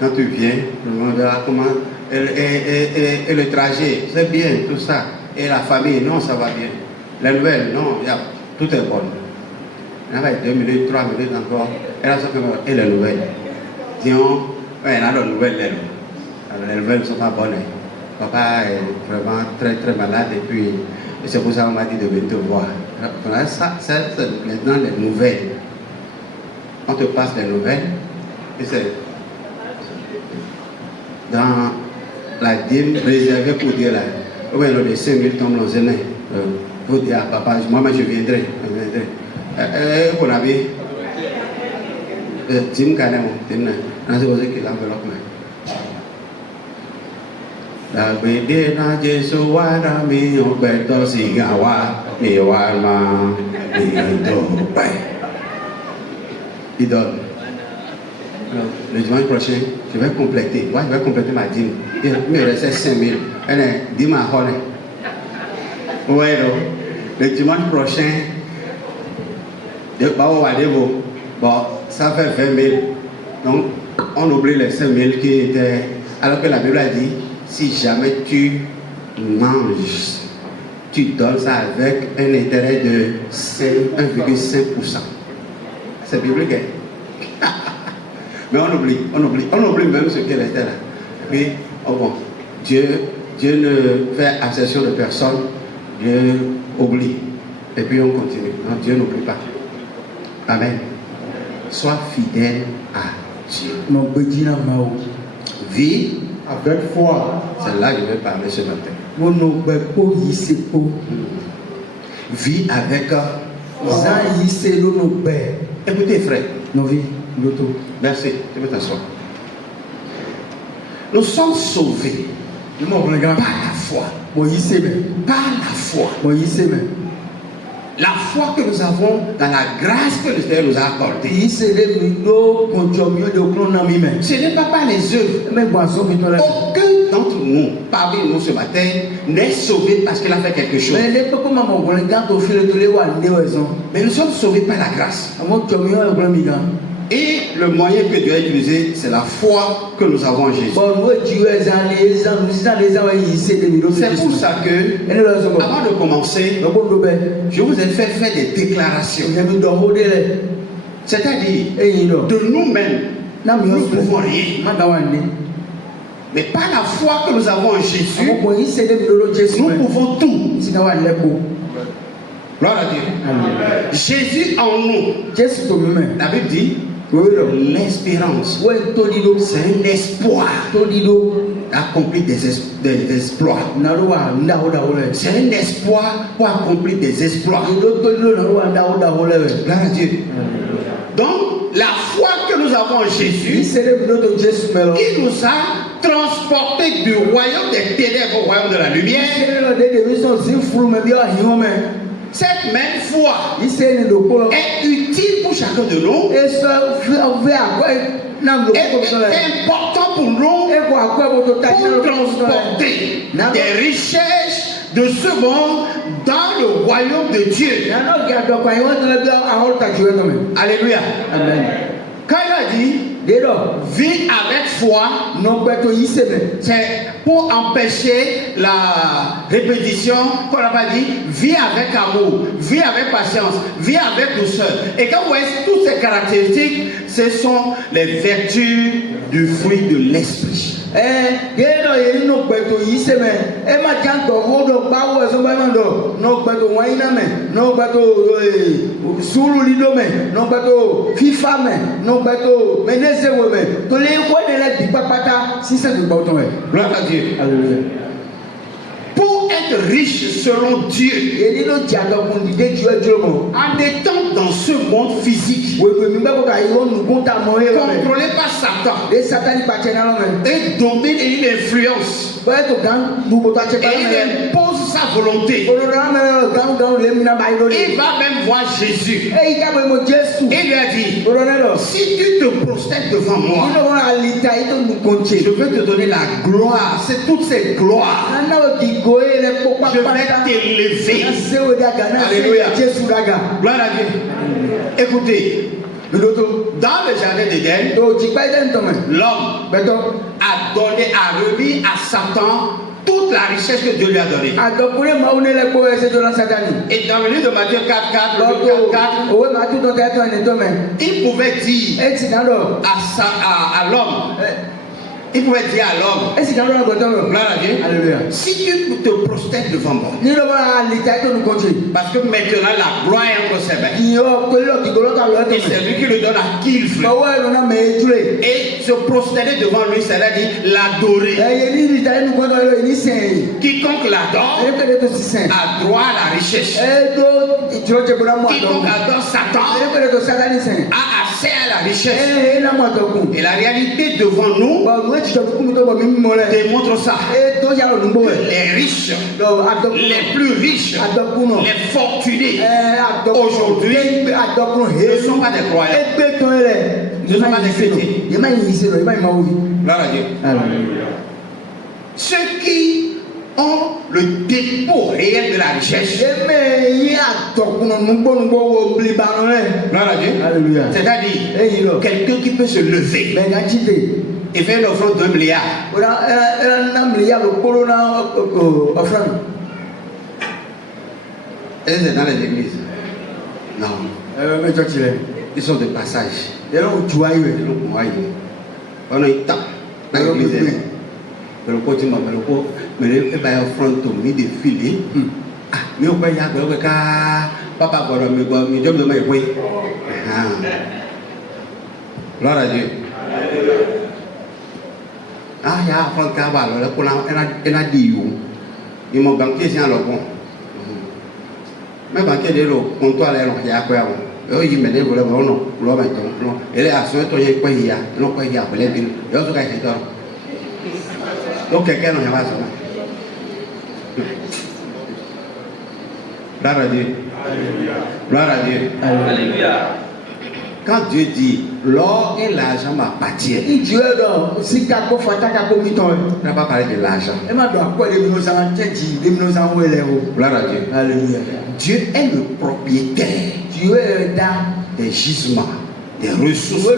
Quand tu viens, le monde verra comment. Et le trajet, c'est bien, tout ça. Et la famille, non, ça va bien. Les nouvelles, non, tout est bon. Il y a 2 minutes, 3 minutes encore. Et les nouvelles. Disons, il y a des nouvelles. Les nouvelles ne sont pas bonnes. Papa est vraiment très très malade et puis c'est pour ça qu'on m'a dit de venir te voir. Ça, c'est maintenant les nouvelles. On te passe les nouvelles et c'est dans la dîme réservée pour Dieu là. Oui, les 5 000 tombes dans un pour dire à papa, moi-même je viendrai. Vous l'avez dîme canem, dîme, c'est pour ça qu'il enveloppe. La bébé na Jésus wara mi obeto singawa mi warma mi do il donne. Le dimanche prochain, je vais compléter. Moi, je vais compléter ma dîme. Il me reste 5 000. Elle est dîme à Holland. Oui, le dimanche prochain, bon, ça fait 20 000. Donc, on oublie les 5 000 qui étaient. Alors que la Bible a dit, si jamais tu manges, tu donnes ça avec un intérêt de 1,5%. C'est biblique. Mais on oublie même ce qu'elle était là. Puis, oh bon, Dieu ne fait accession de personne, Dieu oublie. Et puis on continue. Non, Dieu n'oublie pas. Amen. Sois fidèle à Dieu. Vis avec foi. C'est là que je vais parler ce matin. Vis avec écoutez frère. Merci, tu peux t'asseoir. Nous sommes sauvés par la foi. Par la foi. La foi que nous avons dans la grâce que le Seigneur nous a accordée. Ce n'est pas par les œuvres. Aucun d'entre nous, parmi nous ce matin, n'est sauvé parce qu'il a fait quelque chose. Mais nous sommes sauvés par la grâce. Et le moyen que Dieu a utilisé, c'est la foi que nous avons en Jésus. C'est pour ça que, avant de commencer, je vous ai fait faire des déclarations. C'est-à-dire, de nous-mêmes, nous ne pouvons rien. Mais par la foi que nous avons en Jésus, nous pouvons tout. Gloire à Dieu. Jésus en nous. La Bible dit, l'espérance, c'est un espoir d'accomplir des exploits. C'est un espoir pour accomplir des exploits. Gloire à Dieu. Donc, la foi que nous avons en Jésus, qui nous a transportés du royaume des ténèbres au royaume de la lumière, cette même foi est utile pour chacun de nous. est Important pour nous pour transporter des richesses de ce monde dans le royaume de Dieu. Alléluia. Amen. Quand il a dit vis avec foi, c'est pour empêcher la répétition, qu'on n'a pas dit, vis avec amour, vis avec patience, vis avec douceur. Et quand vous voyez toutes ces caractéristiques, ce sont les vertus du fruit de l'esprit. Gloire à Dieu. Pour être riche selon Dieu, en étant dans ce monde physique, contrôlé par Satan, et domine et il influence, et il impose sa volonté. Il va même voir Jésus. Il lui a dit, si tu te prostères devant moi, je vais te donner la gloire. C'est toutes ces gloires. Je vais t'élever. Alléluia. Gloire à Dieu. Écoutez, dans le jardin d'Éden, l'homme a remis à Satan toute la richesse que Dieu lui a donnée. Et dans le livre de Matthieu 4, il pouvait dire à l'homme, il pouvait dire à l'homme, gloire à Dieu, si tu te prostères devant moi, parce que maintenant la gloire est entre ses mains, et c'est lui qui le donne à qui il veut, et se prosterner devant lui, c'est-à-dire l'adorer. Quiconque l'adore a droit à la richesse. Quiconque adore Satan a accès à la richesse. Et la réalité devant nous démontre ça. Les riches, les plus riches, les fortunés aujourd'hui ne sont pas des croyants, ne sont pas des chrétiens. Gloire à Dieu. Ceux qui ont le dépôt réel de la richesse, gloire à Dieu, c'est-à-dire quelqu'un qui peut se lever et faire l'offrande d'1 milliard. Et c'est dans les églises. Non. Ils sont de passage. On a eu temps dans l'église. Mais le côté m'a mais il va y offrande mis des filets. Ah, mais on va y avoir papa me donne de ma oui. Gloire à Dieu. Ah, il y a offrande cabal, elle a dit où ils m'ont banqué c'est un bon. Mais banqué de l'eau, comptoir il y a quoi avant. Il me dit voilà non, non maintenant. Elle est à ce temps il y a quoi il y a, non quoi il y a, les villes. Il y a ce qu'il y a. Donc quelqu'un n'a pas ça. Gloire à Dieu. Gloire à Dieu. Alléluia. Quand Dieu dit l'or et l'argent m'appartiennent, il n'a pas parlé de l'argent. Gloire à Dieu. Alléluia. Dieu est le propriétaire des gisements, des ressources.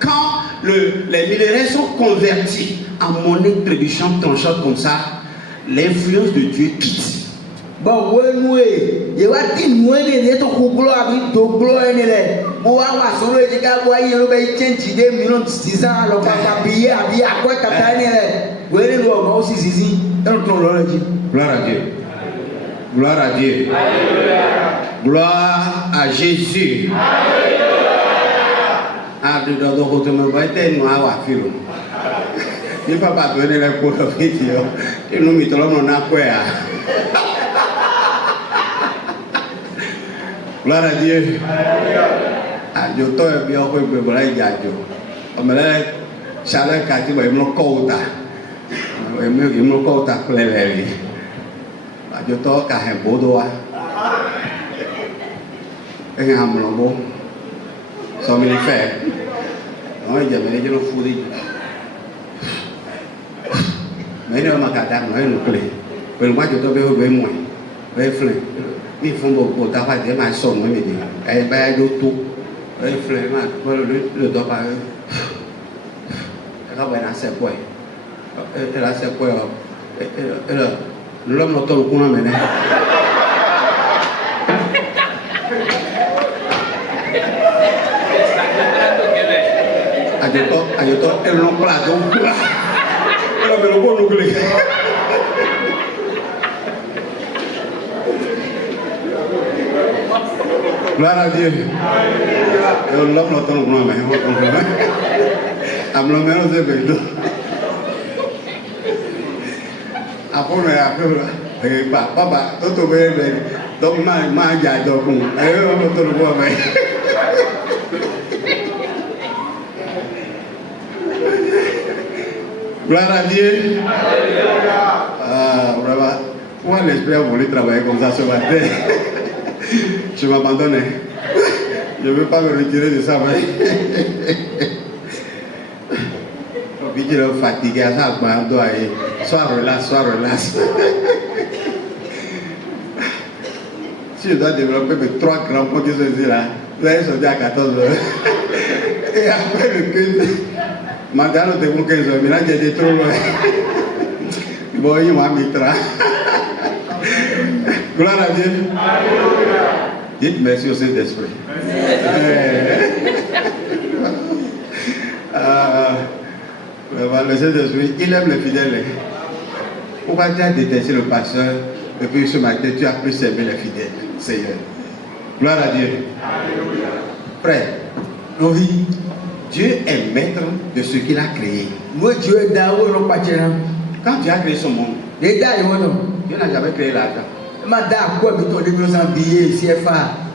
Quand les minéraux sont convertis en monnaie trébuchante, tranchante comme ça, l'influence de Dieu quitte. Gloire à Dieu. Gloire à Dieu. Gloire à Jésus. Il ne peut pas donner les cours de vidéo. Il nous met l'homme en aqua. Gloire à Dieu. Ah, je t'ai bien fait pour la On me l'a chaleur quartier, il me l'a cota. Il me l'a cota clé. Je t'en qu'à un beau doigt. Et un hamlombo. Sans me le faire. Non, il y a des gens qui font. Mais il y a un macadam, il y a une clé. Mais moi, je dois faire moins. Mais flin. Ils font beaucoup de travail, ils m'ont sonné, ils m'ont dit. Et bien, ils tout. Ils flin, le doigt par eux. Quand on a assez quoi. Elle a assez quoi. L'homme n'a pas le coup à mener. Ayoto, elle n'a pas la donc. Elle a le bon oublié. Gloire à Dieu. L'homme n'a pas le coup à mener. Hablamos menos de perdón. Après, papa, tout est bien. Donc, je vais donc, je vais voir. Gloire à Dieu. Vraiment, pourquoi l'esprit a voulu travailler comme ça ce matin? Je m'abandonne. Je ne veux pas me retirer de ça. Puis tu es fatigué, ça doit aller. Sois relax. Si je dois développer mes 3 grands points qui sont ici là, vous allez sortir à 14 heures. Et après le culte, maintenant nous devons 15 heures, maintenant j'ai été trop loin. Bon, il m'a mis 3. Gloire à Dieu. Dites merci au Saint-Esprit. Le Saint-Esprit, il aime les fidèles. Pourquoi tu as détesté le pasteur et puis ce matin tu as plus aimé les fidèles, Seigneur? Gloire à Dieu. Frère, oui, Dieu est maître de ce qu'il a créé. Quand Dieu a créé ce monde, Dieu n'a jamais créé l'argent.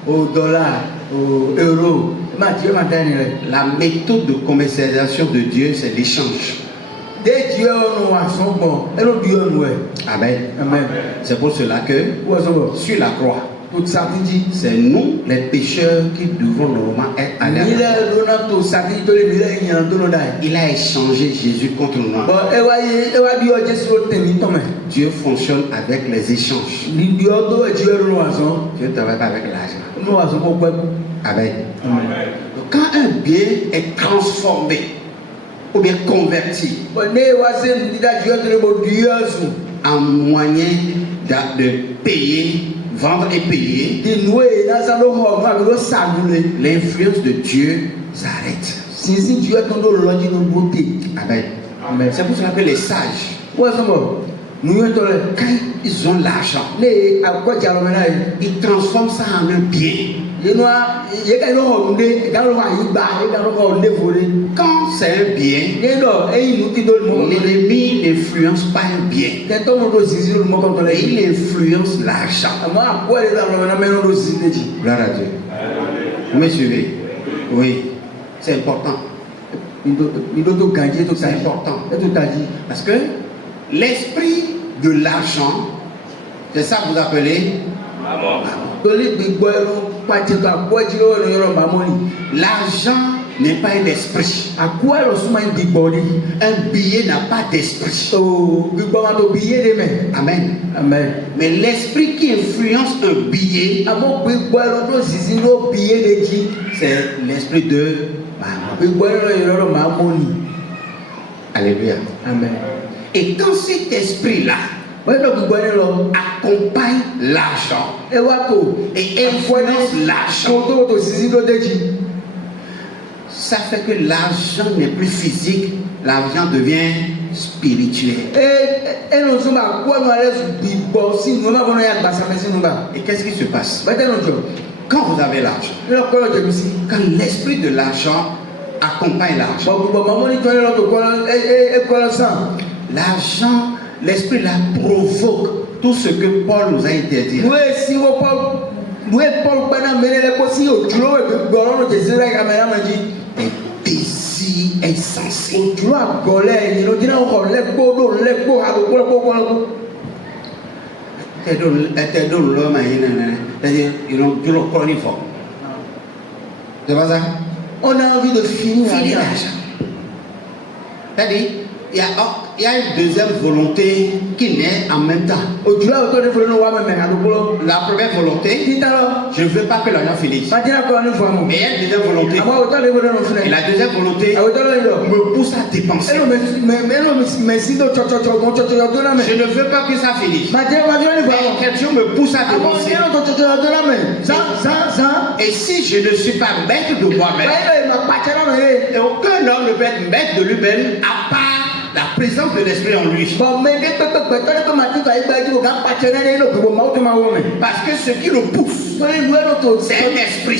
Au dollar, au euro. La méthode de commercialisation de Dieu, c'est l'échange. Amen. C'est pour cela que sur la croix, c'est nous les pécheurs qui devons normalement être allés. Il a échangé Jésus contre nous. Dieu fonctionne avec les échanges. Dieu ne travaille pas avec l'argent. Amen. Quand un bien est transformé ou bien converti en moyen de payer, vendre et payer, l'influence de Dieu s'arrête. Amen. C'est pour cela que les sages, quand ils ont l'argent, ils transforment ça en un bien. Quand c'est un bien, l'ennemi n'influence pas un bien. Il influence l'argent. Gloire à Dieu. Vous me suivez? Oui, c'est important. C'est important. Parce que l'esprit de l'argent, c'est ça que vous appelez l'argent n'est pas un esprit. Un billet n'a pas d'esprit. Amen. Mais l'esprit qui influence un billet, c'est l'esprit de mammon. Alléluia. Amen. Et quand cet esprit-là accompagne l'argent et influence l'argent, ça fait que l'argent n'est plus physique, l'argent devient spirituel. Et qu'est-ce qui se passe? Quand vous avez l'argent, quand l'esprit de l'argent accompagne l'argent, l'argent, l'esprit la provoque tout ce que Paul nous a interdit. Les désirs si insensé. Ojú àgọ́lẹ̀ yìí ló dín náà kọ̀ lẹ́gbó àgọ́gbó. T'es dans l'homme, c'est-à-dire, ils ont tout le chroniforme. C'est pas ça? On a envie de finir l'argent. C'est-à-dire, il y a une deuxième volonté qui naît en même temps. La première volonté, je ne veux pas que l'argent finisse. Mais il y a une deuxième volonté. Et la deuxième volonté me pousse à dépenser. Je ne veux pas que ça finisse. Mais quelqu'un me pousse à dépenser. Et si je ne suis pas maître de moi-même, et aucun homme ne peut être maître de lui-même à part la présence de l'esprit en lui. Parce que ce qui le pousse, c'est un esprit.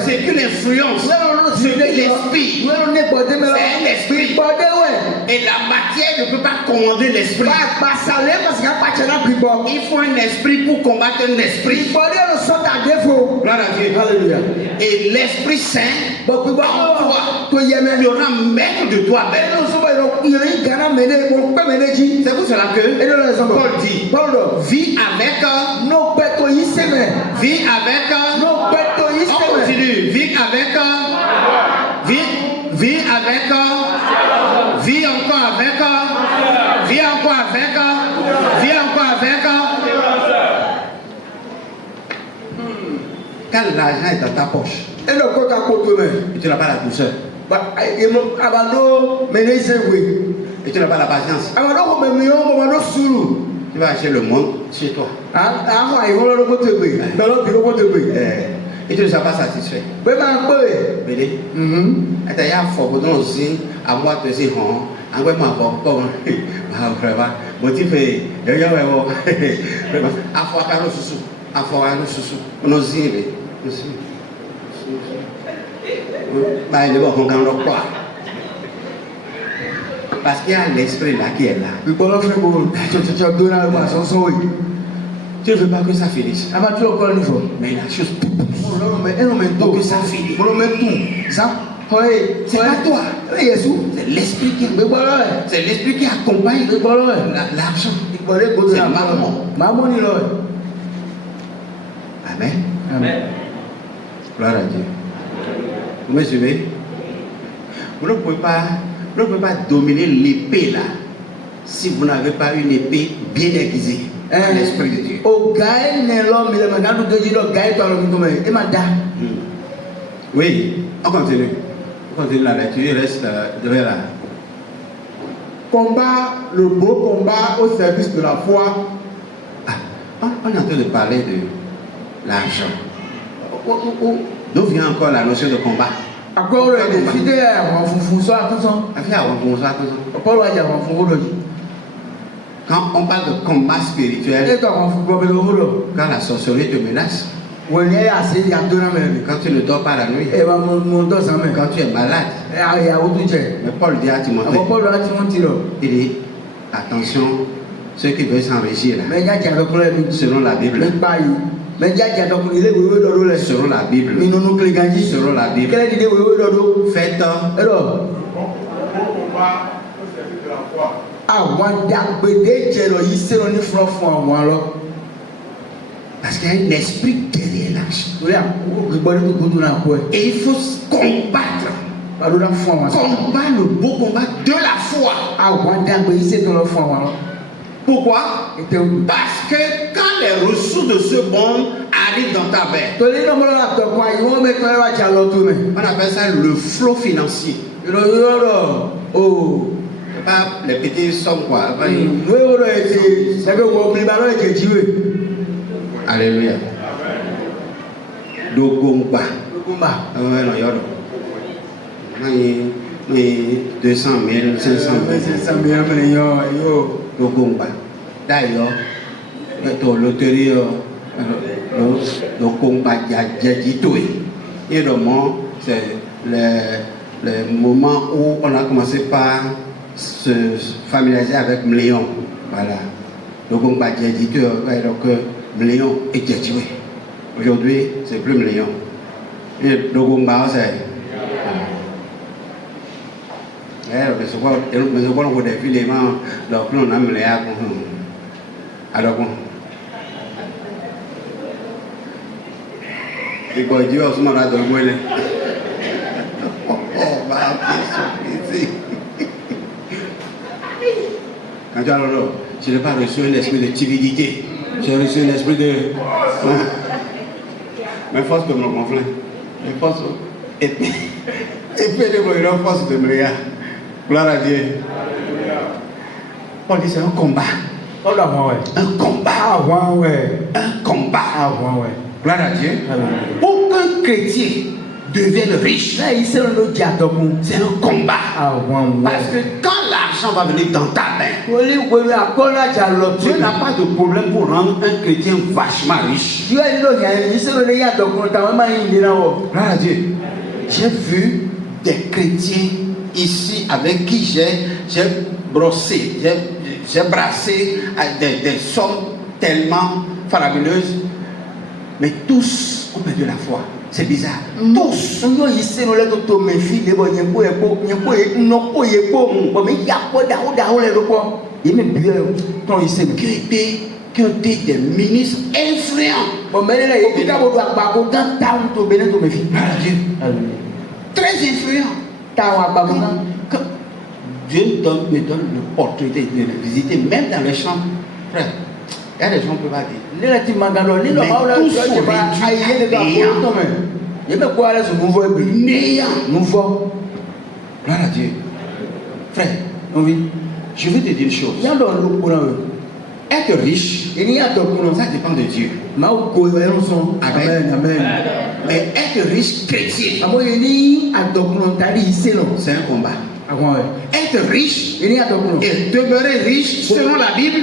C'est une influence. C'est l'esprit. C'est un esprit. Et la matière ne peut pas commander l'esprit. Il faut un esprit pour combattre un esprit. Gloire à Dieu. Alléluia. Et l'Esprit Saint en toi sera maître de toi-même. C'est pour cela que Paul dit, vis avec, vis avec, on continue, vis avec, vis avec, vis encore avec, vis encore avec, vis encore avec. Quand l'argent est dans ta poche, et tu n'as pas la douceur, et tu n'as pas la patience, tu vas acheter le monde chez toi. Et tu ne seras pas satisfait. Parce qu'il y a l'esprit là qui est là. Tu ne veux pas que ça finisse. Mais la chose pour que ça finisse. C'est pas toi. C'est l'esprit qui c'est l'esprit qui accompagne l'argent. C'est maman. Amen. Amen. Gloire à Dieu. Vous me suivez? Vous ne pouvez pas dominer l'épée là si vous n'avez pas une épée bien aiguisée. L'esprit de Dieu. Oui, on continue. On continue la lecture, il reste derrière là. Combat, le beau combat au service de la foi. Ah, on est en train de parler de l'argent. D'où vient encore la notion de combat? Quand on parle de combat spirituel, quand la sorcellerie te menace, quand tu ne dors pas la nuit, quand tu es malade, mais Paul dit à Timothée, il dit, attention, ceux qui veulent s'enrichir selon la Bible. Selon la Bible. Selon la Bible. Faites parce qu'il y a un esprit derrière l'argent. Et il faut combattre. Combat le beau combat de la foi. Pourquoi? Parce que quand les ressources de ce monde arrivent dans ta main, on appelle ça le flot financier. Pas les petites sommes quoi. Alléluia. Dogomba. 200 000, 500 000. Dogomba. D'ailleurs, la loterie, le combat Djadjitoé. Et le moment, c'est le moment où on a commencé par se familiariser avec Mléon. Voilà. Le combat Djadjitoé, donc Mléon et Djadjitoé. Aujourd'hui, c'est plus Mléon. Et le combat, c'est. mais c'est quoi on a vu les mains, donc on a mis les alors bon. Et quoi, Dieu a ce moment-là de le oh, bah, quand tu as je n'ai pas reçu un esprit de timidité, j'ai reçu un esprit de. Mais force que mon conflit. Mais force. Et puis, il a force de me regarder. Gloire à Dieu. On dit c'est un combat. Un combat. Un combat. Gloire à Dieu. Pour qu'un chrétien devienne riche, c'est un combat. Parce que quand l'argent va venir dans ta main, Dieu n'a pas de problème pour rendre un chrétien vachement riche. Gloire à Dieu. J'ai vu des chrétiens ici avec qui j'ai brossé, j'ai brassé des sommes tellement faramineuses, mais tous ont perdu la foi. C'est bizarre. Tous. Qui ont été des ministres influents. Très influents. Dieu me donne l'opportunité de les visiter, même dans les chambres. Frère, il y a des gens qui ne peuvent pas dire. Mais tous sont réduits à néant. Gloire à Dieu. Frère, je veux te dire une chose. Être riche, ça dépend de Dieu. Amen. Mais être riche chrétien, c'est un combat. Être riche et demeurer riche selon la Bible,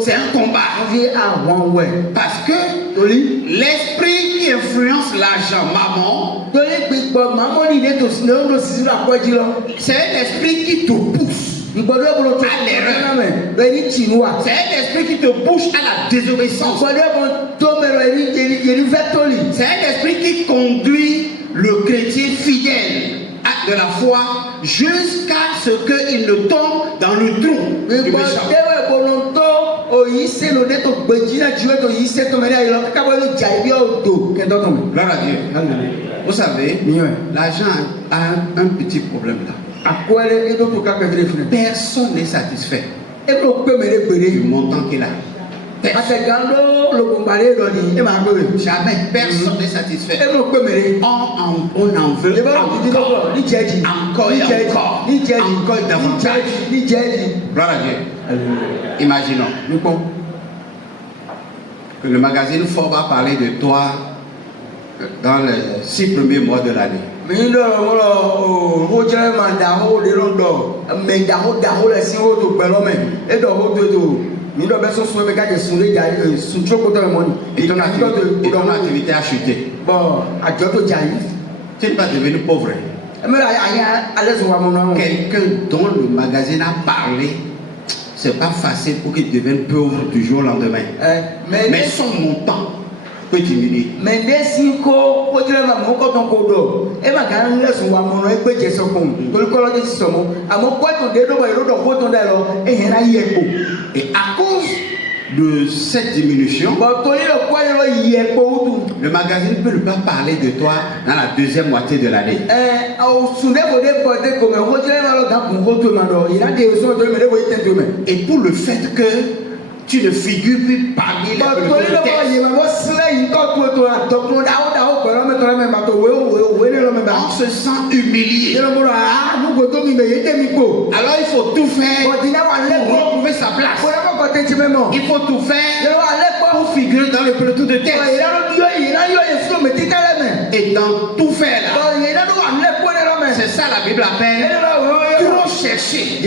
c'est un combat. Parce que l'esprit qui influence l'argent, maman, c'est un esprit qui te pousse à l'erreur. C'est un esprit qui te pousse à la désobéissance. C'est un esprit qui conduit le chrétien fidèle de la foi jusqu'à ce qu'il ne tombe dans le trou du méchant. Gloire à Dieu. Vous savez, l'argent a un petit problème là. Personne n'est satisfait du montant qu'il a. Jamais personne n'est satisfait. On en veut encore davantage. Gloire à Dieu. Imaginons que le magazine Forbes va parler de toi dans les 6 premiers mois de l'année. Et ton activité a chuté. Tu n'es pas devenu pauvre. Quelqu'un dont le magazine a parlé, c'est pas facile pour qu'il devienne pauvre du jour au lendemain. Mais son montant peut diminuer. Et à cause de cette diminution, le magazine ne peut pas parler de toi dans la deuxième moitié de l'année. Et pour le fait que tu ne figures plus parmi les on se sent humilié. Alors il faut tout faire pour retrouver sa place. Il faut tout faire pour figurer dans le peloton de tête. Et dans tout faire là, c'est ça la Bible appelle trop chercher.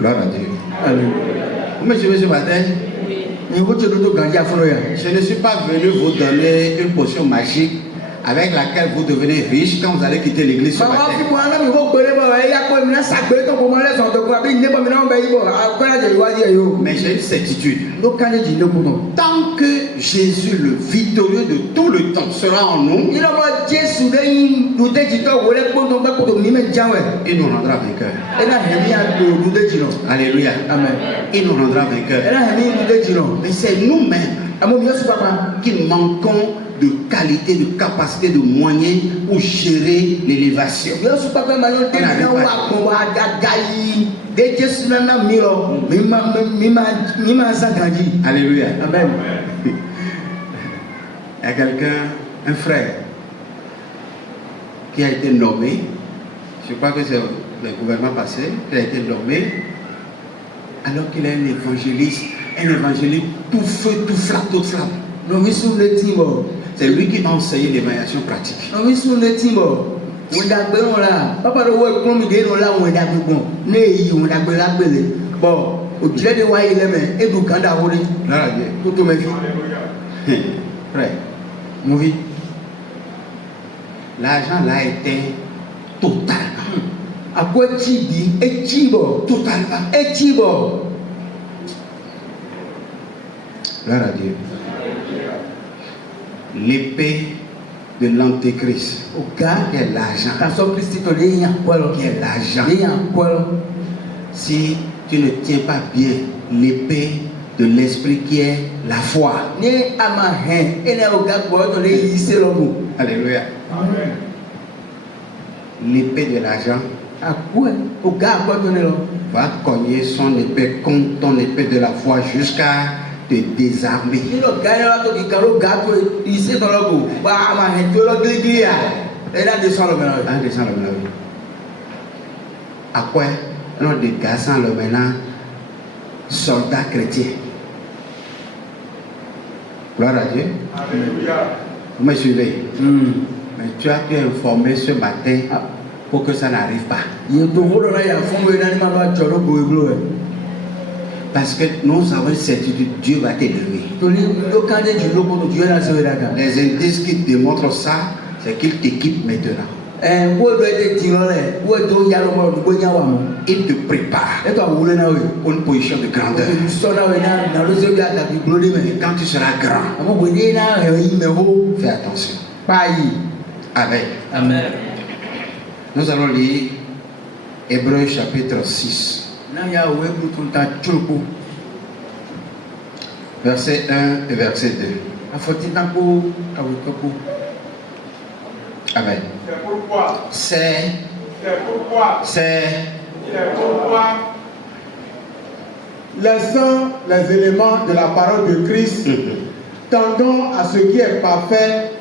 Gloire à Dieu. Mais ce matin, je ne suis pas venu vous donner une potion magique avec laquelle vous devenez riche quand vous allez quitter l'église ce matin. Mais j'ai une certitude. Tant que Jésus, le victorieux de tout le temps, sera en nous, Il a pas Jésus de yin nous te dit toi voilà pour ton bac pour nous jawe. il nous rendra vainqueurs. Et là il y a nous te dit non. Alléluia. Amen. Il nous rendra Et vainqueurs. là il nous te dit non. Mais c'est nous-mêmes Amo bien papa. qui manquons de qualité, de capacité, de moyens pour gérer l'élévation. Bien sûr papa maintenant te na wa ko wa dagayi de Jésus na miro mima zangaji. Alléluia. Amen. Il y a quelqu'un, un frère, qui a été nommé, je crois que c'est le gouvernement passé, qui a été nommé, alors qu'il est un évangéliste tout feu, tout flamme, tout flamme. No mi sur le timbo. C'est lui qui m'a enseigné l'évaluation pratique. No mi sur le timbo. On da gbe on la. Papa do wo kron mi de no la on da gbon. Ne yi on da gbe la gbele. Bon, o jile de wa ile me e du kan da wori. Là, Dieu. To to me fi. Frère, Mo vi. l'argent là était total. Akwa chi bi e chi bo. Totalement. E chi bo. Gloire à Dieu. L'épée de l'antéchrist, O ga qui est l'argent, ta so Christi to le yan kwelo. qui est l'argent. Le yan kwelo. Si tu ne tiens pas bien l'épée de l'esprit qui est la foi. Ni ama hen ene o ga gbo to le yi se lo mo. Alléluia. L'épée de l'argent Akwa o ga akwa to ne lo. va cogner son épée contre ton épée de la foi jusqu'à te désarmer. Nínú gari wa tó kìkà ló ga tó iṣẹ́ kan lọ́gùn wá a máa hẹ̀ tó lọ gírígírí à ẹ̀ náà de sọ̀rọ̀ mẹ́rin. Un descend le maintenant. À quoi un des gars sans le maintenant soldat chrétien. Gloire à Dieu. Vous me suivez? Mais tu as pu informer ce matin pour que ça n'arrive pas. Yẹ tó wúlò náà yà fún wẹ́n náà ní ma lọ àjọ ló gbòòrò gbòòrò ẹ̀. Parce que nous avons une certitude, Dieu va t'élever. Torí ló kájé jù ló kótó jù ẹ̀ náà sẹ́wé dàgbà. Les indices qui démontrent ça, c'est qu'il t'équipe maintenant. Ẹ̀ wọ́n lọ ẹ̀ tì lọ́lẹ̀ wọ́n tó yà lọ́mọ ọ̀dùnkó yà wà mọ́. Il te prépare Ẹ̀ tó àwòlé náà wẹ̀. pour une position de grandeur. Sọ náà wẹ̀ náà ló sẹ́wé àtàkì gbòòrò dé mẹ́. Et quand tu seras grand, Àmọ́ gbèdé náà ẹ̀ yí mẹ́ hó. fais attention. Páyì. Amen. Amen. Nous allons lire Hébreux chapitre 6, Náà yà wẹ̀ kútu ta tsoroko. verset 1 et verset 2. Afɔti náà kó àwòkọ́ kó. Amen. C'est pourquoi, C'est laissant les éléments de la parole de Christ, tendant à ce qui est parfait,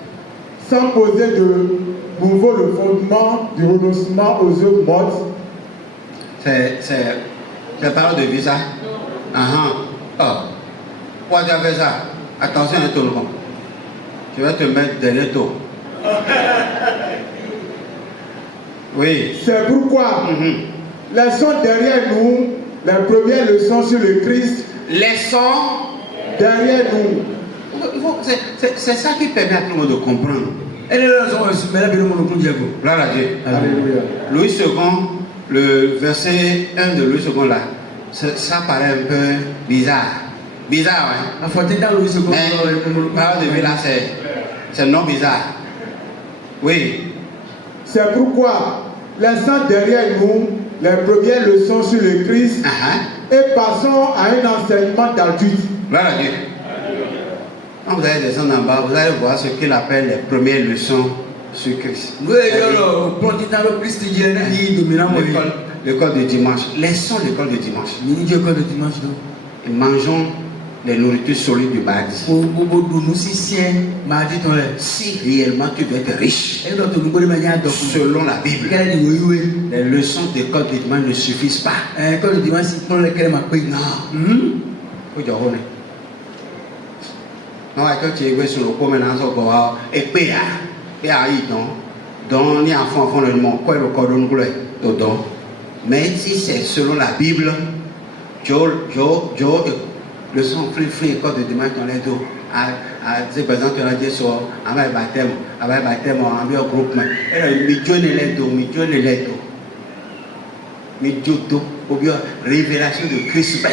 sans poser de nouveau le fondement du renoncement aux œuvres mortes. C'est parole de vie ça. Oh. Pourquoi tu as fait ça? Attention à tout le monde. Je vais te mettre derrière toi. Oui. C'est pourquoi, laissons derrière nous les premières leçons sur le Christ. Laissons Derrière nous. C'est ça qui permet à tout le monde de comprendre. Elle est là, mais là, bien le monde Diego. Gloire à Dieu. Alléluia. Louis II, le verset 1 de Louis II là, ça paraît un peu bizarre. Bizarre, hein? Afɔti náà lórí sèkò. Mais parole de vie là, c'est non bizarre. Oui. C'est pourquoi, laissant derrière nous les premières leçons sur le Christ et passons à un enseignement d'adulte. Gloire à Dieu. Quand vous allez descendre en bas, vous allez voir ce qu'il appelle les premières leçons sur Christ. L'école de dimanche. Laissons l'école de dimanche. Et mangeons les nourritures solides du mardi. Si réellement tu veux être riche, selon la Bible, les leçons d'école de dimanche ne suffisent pas. Non. Non, quand tu es sur le coup, maintenant, et puis, il y a donc, il y a un enfant, le monde, quoi, le cordon, dedans. Mais si c'est selon la Bible, le son free, école de dimanche dans les dos. C'est par exemple, on a dit sur un baptême, un groupe. Et là, ou bien révélation de Christ.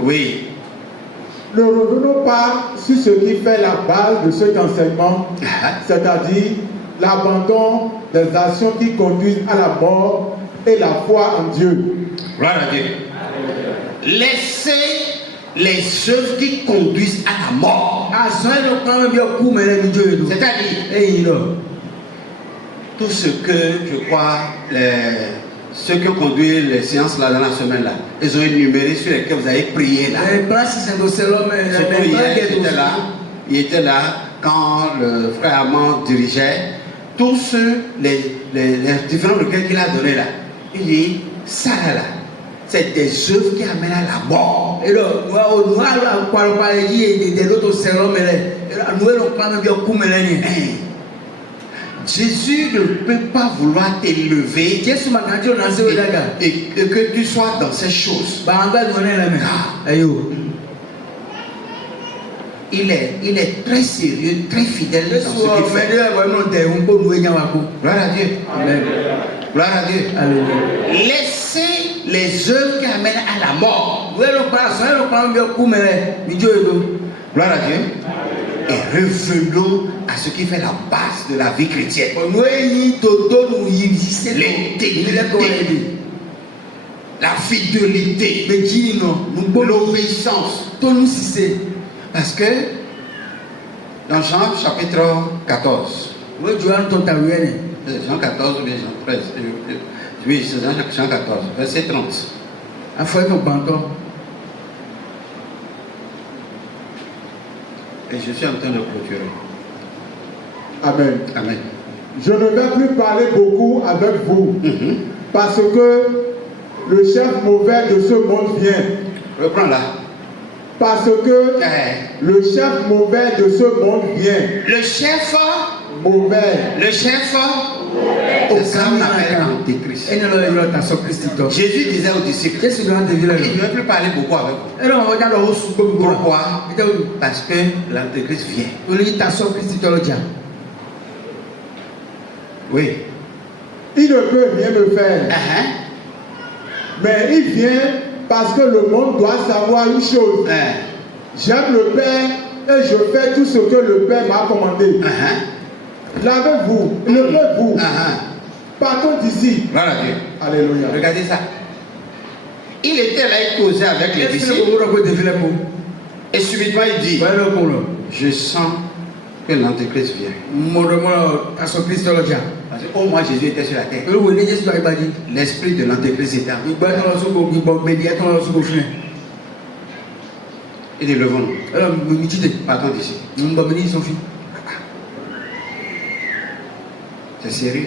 Oui. Ne revenons pas sur ce qui fait la base de cet enseignement, c'est-à-dire l'abandon des actions qui conduisent à la mort et la foi en Dieu. Gloire à Dieu. Laissez les œuvres qui conduisent à la mort. C'est-à-dire, tout ce que je crois, ceux qui ont conduit les séances là dans la semaine là, ils ont énuméré sur lesquels vous avez prié là. Surtout hier, il était là quand le frère Armand dirigeait. Tous ceux, les différents requêtes qu'il a donné là, il dit, ça là, c'est des œuvres qui amènent à la mort. Jésus ne peut pas vouloir t'élever et que tu sois dans ces choses. Il est très sérieux, très fidèle dans ce qu'il fait. Gloire à Dieu. Amen. Gloire à Dieu. Alléluia. Laissez les œuvres qui amènent à la mort. Gloire à Dieu. Et revenons à ce qui fait la base de la vie chrétienne. L'intégrité, la fidélité, l'obéissance. Parce que dans Jean chapitre 14, Jean 14 ou bien Jean 13, oui, c'est Jean 14, verset 30. Et je suis en train de clôturer. Amen. Amen. Je ne vais plus parler beaucoup avec vous, parce que le chef mauvais de ce monde vient. Reprends là. Parce que le chef mauvais de ce monde vient. Le chef mauvais. Le chef c'est ça qu'on appelle l'antéchrist. Jésus disait aux disciples, il ne veut plus parler beaucoup avec vous. Pourquoi? Parce que l'antéchrist vient. Oui. Il ne peut rien me faire. Mais il vient parce que le monde doit savoir une chose. J'aime le Père et je fais tout ce que le Père m'a commandé. Lavez-vous, levez-vous. Partons d'ici. Voilà Dieu. Alléluia. Regardez ça. Il était là, il causait avec les disciples. Et subitement il dit, je sens que l'antéchrist vient. Parce qu'au moins Jésus était sur la terre. L'esprit de l'antéchrist était en il dit, levons-nous. Partons d'ici. C'est sérieux.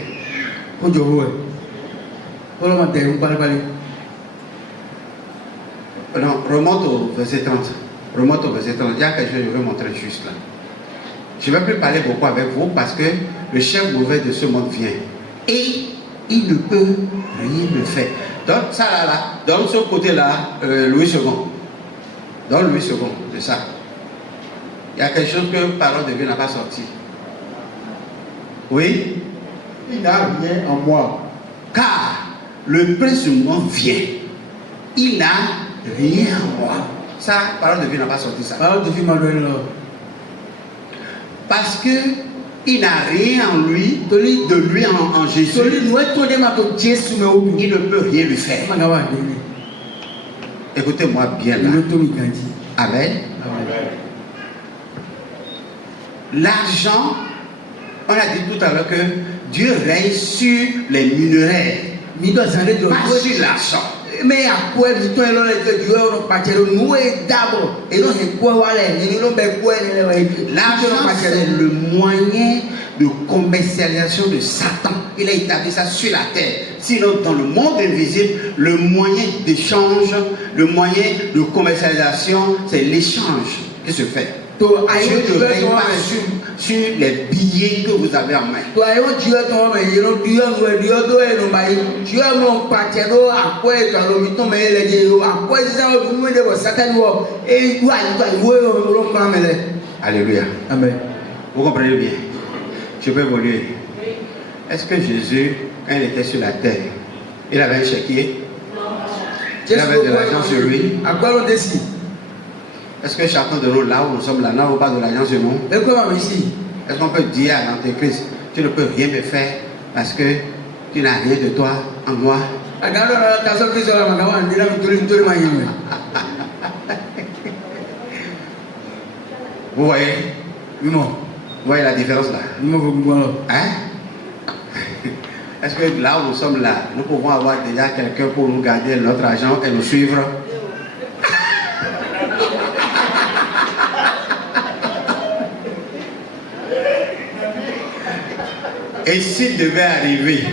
Non, remonte au verset 30. Remonte au verset 30. Il y a quelque chose que je veux montrer juste là. Je ne vais plus parler beaucoup avec vous parce que le chef mauvais de ce monde vient. Et il ne peut rien me faire. Donc, ça là, dans ce côté-là, Louis II. Dans Louis II, c'est ça. Il y a quelque chose que Parole de Dieu n'a pas sorti. Oui? Il n'a rien en moi. Car le prince du monde vient. Il n'a rien en moi. Ça, Parole de Dieu n'a pas sorti ça. Parce que il n'a rien en lui, de lui en Jésus. Il ne peut rien lui faire. Écoutez-moi bien là. Amen. L'argent, on a dit tout à l'heure que Dieu règne sur les minerais, pas sur l'argent. L'argent, c'est le moyen de commercialisation de Satan. Il a établi ça sur la terre. Sinon, dans le monde invisible, le moyen d'échange, le moyen de commercialisation, c'est l'échange qui se fait. Dieu ne règne pas sur les billets que vous avez en main. Alléluia. Amen. Vous comprenez bien? Je peux évoluer. Est-ce que Jésus, quand il était sur la terre, il avait un chéquier? Il avait de l'argent sur lui? Est-ce que chacun de nous, là où nous sommes, là, n'avons pas de l'alliance de nous? Et comment ici? Est-ce qu'on peut dire à l'Antéchrist, tu ne peux rien me faire parce que tu n'as rien de toi en moi? Vous voyez? Vous voyez la différence là? Hein? Est-ce que là où nous sommes là, nous pouvons avoir déjà quelqu'un pour nous garder notre argent et nous suivre? Et s'il devait arriver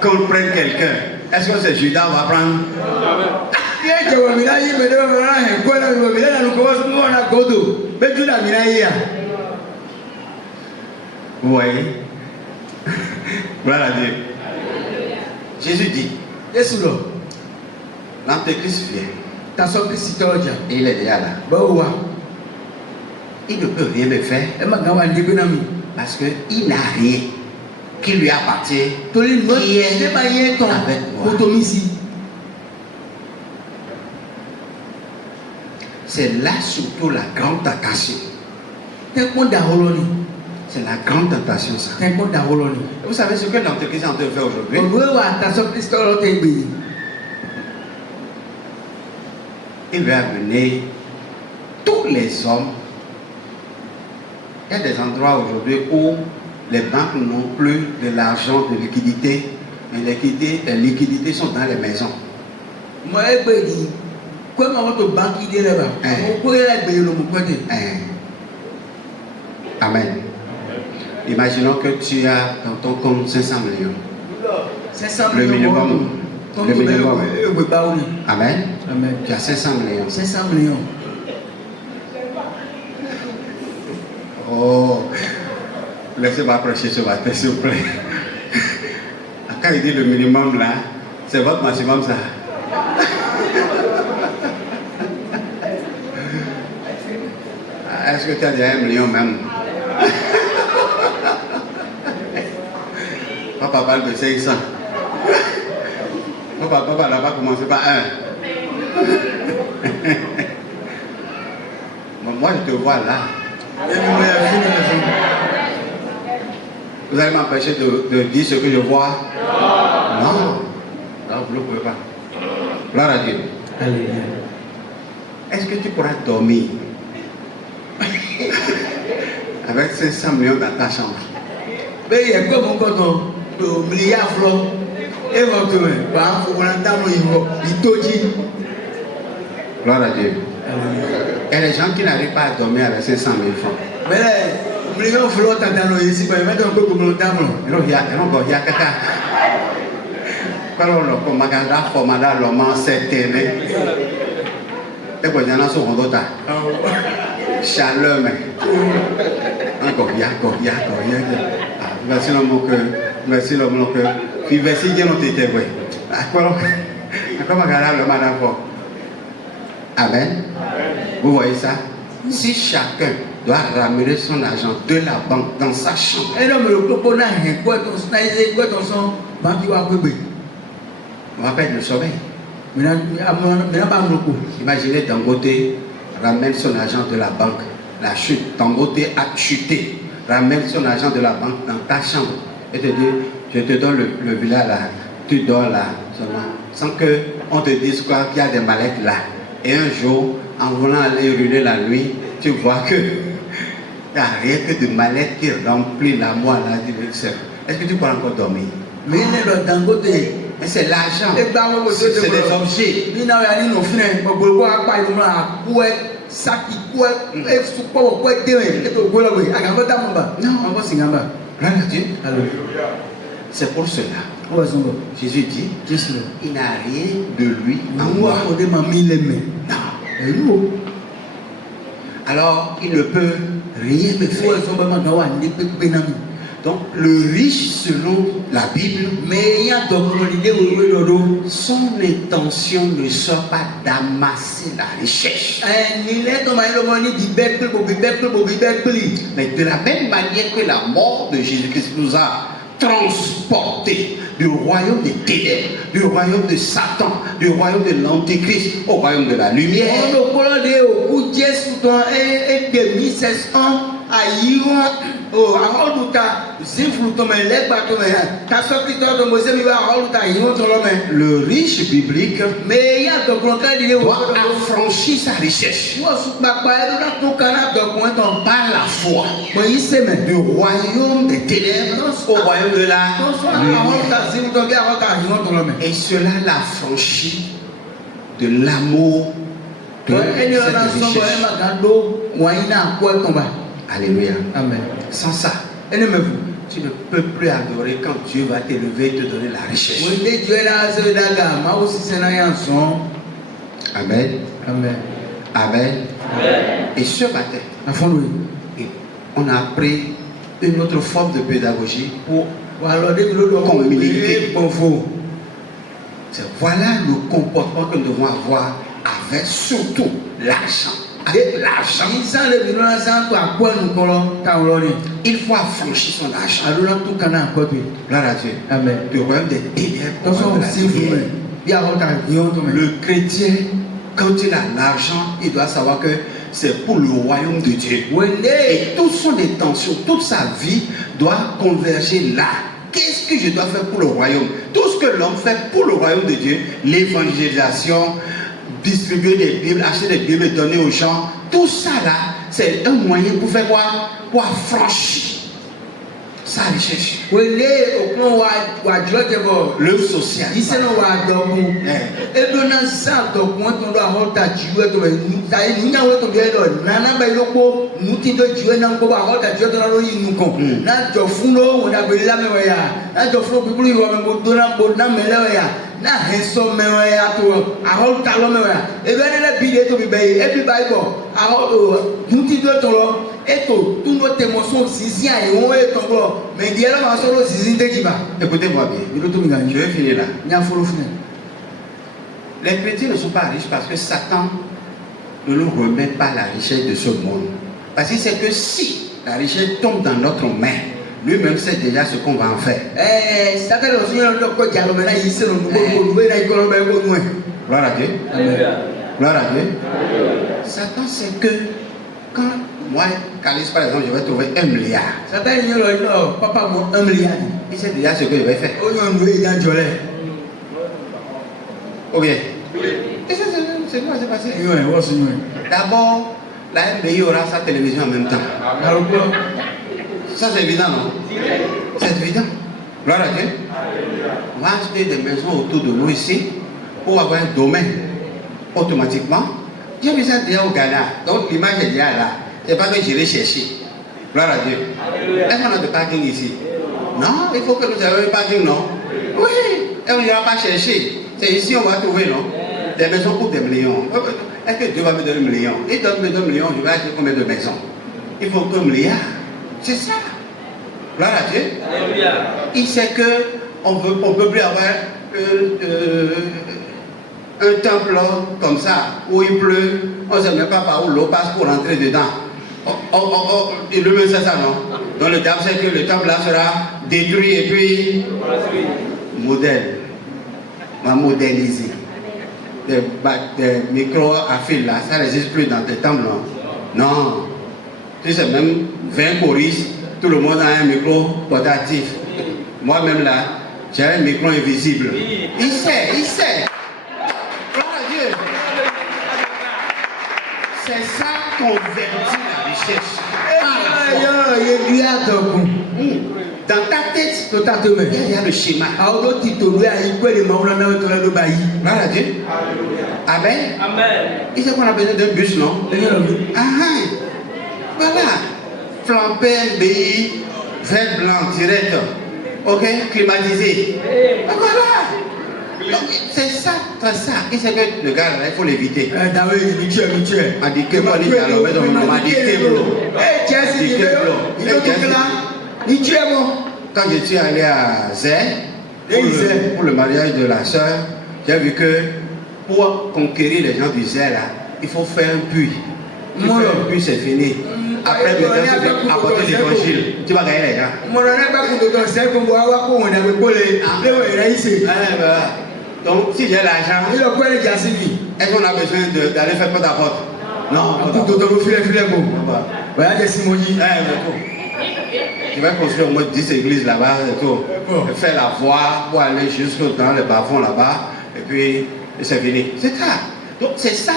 qu'on prenne quelqu'un, est-ce que c'est Judas va prendre? Vous voyez? Voilà Dieu. Jésus dit, l'Antéchrist vient. Et il est déjà là. Il ne peut rien me faire parce qu'il n'a rien qui lui appartient, qui est avec moi. C'est là surtout la grande tentation. C'est la grande tentation ça. Vous savez ce que l'Antéchrist est en train de faire aujourd'hui? Il veut amener tous les hommes. Il y a des endroits aujourd'hui où les banques n'ont plus de l'argent de liquidité, mais les liquidités sont dans les maisons. Amen. Imaginons que tu as dans ton compte 500 millions. Le minimum. Le minimum. Amen. Tu as 500 millions. 500 millions. Oh, laissez-moi prêcher ce matin, s'il vous plaît. Quand il dit le minimum là, c'est votre maximum ça. Est-ce que tu as déjà 1 million même? Papa parle de 500. Papa n'a pas commencé par 1. Moi je te vois là. Vous allez m'empêcher de dire ce que je vois? Non. Non, vous ne pouvez pas. Gloire à Dieu. Est-ce que tu pourras dormir avec 500 millions dans ta chambre? Gloire à Dieu. Il y a des gens qui n'arrivent pas à dormir avec 500 000 francs. Chaleur, mais encore, merci le mot que, merci le mot que, puis merci Dieu nous t'était vrai. Amen. Vous voyez ça? Si chacun doit ramener son argent de la banque dans sa chambre, on va perdre le sommeil. Imaginez Dangote ramène son argent de la banque, la chute, Dangote a chuté, ramène son argent de la banque dans ta chambre et te dit, je te donne le village là, tu dors là, seulement, sans qu'on te dise quoi, qu'il y a des mallettes là. Et un jour, en voulant aller rouler la nuit, tu vois que il n'y a rien que de mallettes qui remplit la moelle là. Est-ce que tu peux encore dormir? Mais c'est l'argent, c'est des objets. C'est pour cela. Jésus dit, il n'a rien de lui en moi. Non. Alors, il ne peut rien me faire. Donc, le riche, selon la Bible, son intention ne sera pas d'amasser la richesse. Mais de la même manière que la mort de Jésus-Christ nous a transportés du royaume des ténèbres, du royaume de Satan, du royaume de l'Antéchrist au royaume de la lumière. sous-ton et demi 16 ans à Yiron au Haroluta Zifluton les bateaux ta sorti de Mosé mi va Haroluta Yiron ton l'homme. Le riche biblique Mais il y a donc l'on doit affranchir sa richesse par par la foi du du royaume des ténèbres au royaume de la lumière. Et cela l'affranchit de l'amour de cette richesse. Alléluia. Amen. Sans ça, Aimez-vous. tu ne peux plus adorer quand Dieu va t'élever et te donner la richesse. Amen. Amen. Amen. Et ce matin, on a appris une autre forme de pédagogie pour communiquer. Voilà le comportement que nous devons avoir avec surtout l'argent. Avec l'argent. Il faut affranchir son argent. Gloire à Dieu. Amen. Le royaume des ténèbres. Le chrétien, quand il a l'argent, il doit savoir que c'est pour le royaume de Dieu. Et toute son intention, toute sa vie doit converger là. Qu'est-ce que je dois faire pour le royaume? Tout ce que l'homme fait pour le royaume de Dieu, l'évangélisation, distribuer des Bibles, acheter des Bibles et donner aux gens, tout ça là, c'est un moyen pour faire quoi? Pour affranchir sa richesse. Le social. na henso mewa ya to ahol talo mewa e be na bi to bi be e bi bible ahol nti do to lo e to tu no témotion zizi ai won e to lo mais di ala ma so lo zizi de jiba. Écoutez-moi bien. Je vais finir là. Nya folo fini. Les chrétiens ne sont pas riches parce que Satan ne nous remet pas la richesse de ce monde. Parce que c'est que si la richesse tombe dans notre main, lui-même sait déjà ce qu'on va en faire. Gloire à Dieu. Gloire à Dieu. Satan sait que quand moi, Calice par exemple, je vais trouver 1 milliard. Il sait déjà ce que je vais faire. Ok. Et ça, c'est quoi s'est passé? D'abord, la MBI aura sa télévision en même temps. Ça c'est évident, non? C'est évident. Gloire à Dieu. On va acheter des maisons autour de nous ici pour avoir un domaine automatiquement. J'ai vu ça déjà au Ghana. Donc l'image est déjà là. C'est pas que j'irai chercher. Gloire à Dieu. Est-ce qu'on a de parking ici? Non, il faut que nous ayons un parking, non? Oui. Et on n'ira pas chercher. C'est ici on va trouver, non? Des maisons pour des millions. Est-ce que Dieu va me donner 1 million? Il donne 2 millions, je vais acheter combien de maisons? Il faut 2 milliards. C'est ça. Gloire à Dieu. Il sait qu'on ne peut plus avoir un temple comme ça, où il pleut, on ne sait même pas par où l'eau passe pour rentrer dedans. Il le sait ça, non? Donc le diable sait que le temple là sera détruit et puis modèle. On va modéliser. Des micros à fil là, ça n'existe plus dans tes temples, non? Non. Tu sais, même 20 choristes, tout le monde a un micro portatif. Moi-même là, j'ai un micro invisible. Il sait, il sait. Gloire à Dieu. C'est ça convertit la richesse. Dans ta tête, il y a le schéma. Gloire à Dieu. Amen. Il sait qu'on a besoin d'un bus, non? Voilà. Flamper, BI, vert blanc, direct. Ok, climatisé. Voilà. C'est ça, c'est ça. Il sait que le gars là, il faut l'éviter. A dit que moi, quand je suis allé à Zé pour le mariage de la soeur, j'ai vu que pour conquérir les gens du Zé là, il faut faire un puits. Tu fais un puits, c'est fini. Après, tu vas apporter l'évangile. Tu vas gagner les gens. Donc, si j'ai l'argent, est-ce qu'on a besoin d'aller faire porte à porte? Non, Un coup d'auto, filet, bon. bah, Voilà, des Simoni. mais tout. Tu vas construire au moins 10 églises là-bas et tout. Faire la voie pour aller jusque dans le bas-fond là-bas. Et puis, c'est fini. C'est ça. Donc, c'est ça.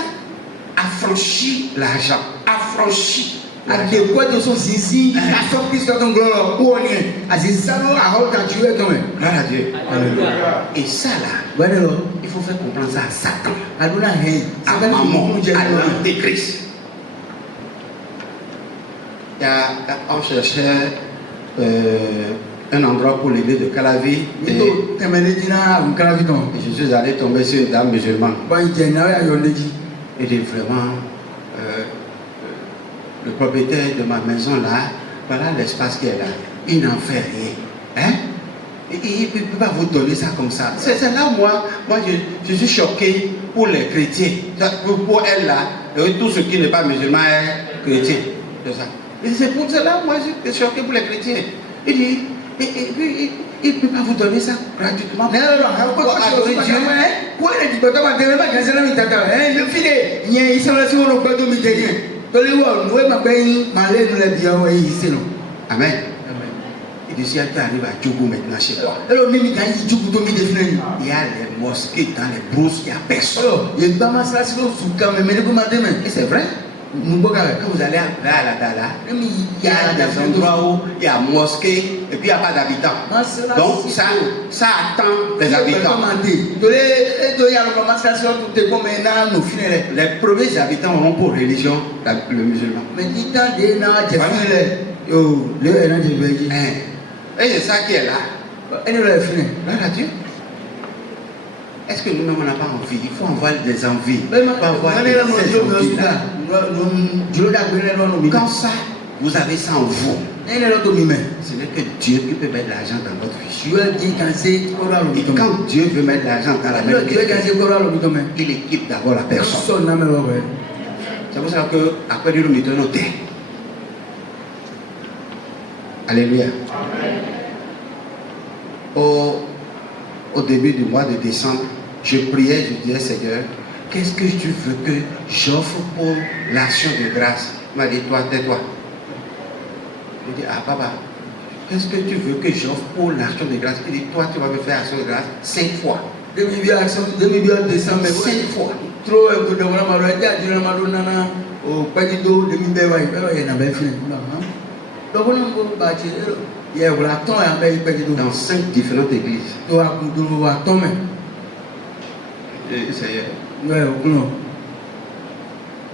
Affranchir l'argent. Affranchir l'argent. Depois de son zizi, a só pista de gloire, où on est. A zizano, a rota, tu es quand même. Gloire à Dieu. Et ça là, Bueno, il faut faire comprendre ça à Satan, alguna gente, à maman, à l'antéchrist. On cherchait un endroit pour l'église de Calavi et je suis allé tomber sur une dame musulmane. Et dit vraiment, le propriétaire de ma maison là, voilà l'espace qu'elle a, il n'en fait rien. Hein? Il ne peut pas vous donner ça comme ça. C'est là, moi je suis choqué pour les chrétiens. Pour elle là, et tout ce qui n'est pas musulman est chrétien. C'est ça. Et c'est pour cela, moi je suis choqué pour les chrétiens. Il dit, il ne peut pas vous donner ça gratuitement. Pour adorer Dieu. Amen. Et si elle arrive à Djougou maintenant chez moi, il y a les mosquées dans les brousses, il n'y a personne. Et c'est vrai. Quand vous allez à la Dala, il y a des endroits où il y a mosquée et puis il n'y a pas d'habitants. Donc ça attend les habitants. Les premiers habitants auront pour religion le musulman. Et c'est ça qui est là. Gloire à Dieu. Est-ce que nous-mêmes on n'a pas envie? Il faut avoir des envies. Il faut avoir ces envies-là. Quand ça, vous avez ça en vous, ce n'est que Dieu qui peut mettre l'argent dans votre vie. Et quand Dieu veut mettre l'argent dans la main de quelqu'un, il équipe d'abord la personne. C'est pour ça qu'après nous mettons nos terres. Alléluia. Au début du mois de décembre, je priais, je disais, Seigneur, qu'est-ce que tu veux que j'offre pour l'action de grâce? Il m'a dit, toi, tais-toi. Je dis, ah papa, qu'est-ce que tu veux que j'offre pour l'action de grâce? Il dit, toi, tu vas me faire action de grâce 5 fois. 5 fois. Dans 5 différentes églises. Seigneur,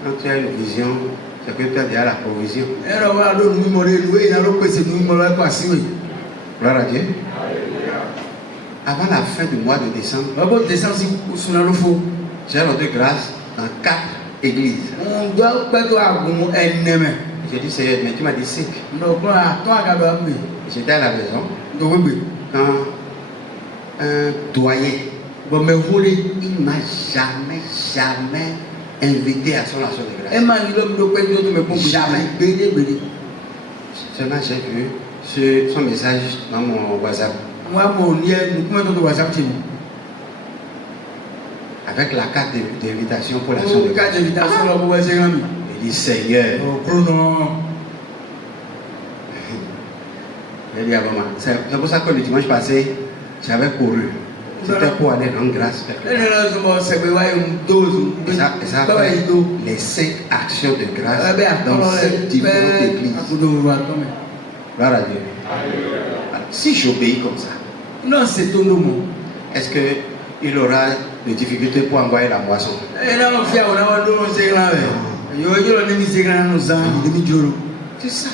quand tu as une vision, c'est que tu as déjà la provision. Gloire à Dieu. Avant la fin du mois de décembre, j'ai rendu grâce dans 4 églises. J'ai dit, Seigneur, mais tu m'as dit 5. J'étais à la maison quand un doyen, il ne m'a jamais invité à son action de grâce. Jamais. Seulement j'ai vu son message dans mon WhatsApp. Avec la carte d'invitation pour l'action de grâce. Il dit, Seigneur. Il dit à maman. C'est pour ça que le dimanche passé, j'avais couru. C'était pour aller rendre grâce. Et ça fait les 5 actions de grâce dans 5 différentes églises. Gloire à Dieu. Alors, si j'obéis comme ça, est-ce qu'il aura des difficultés pour envoyer la moisson? C'est ça.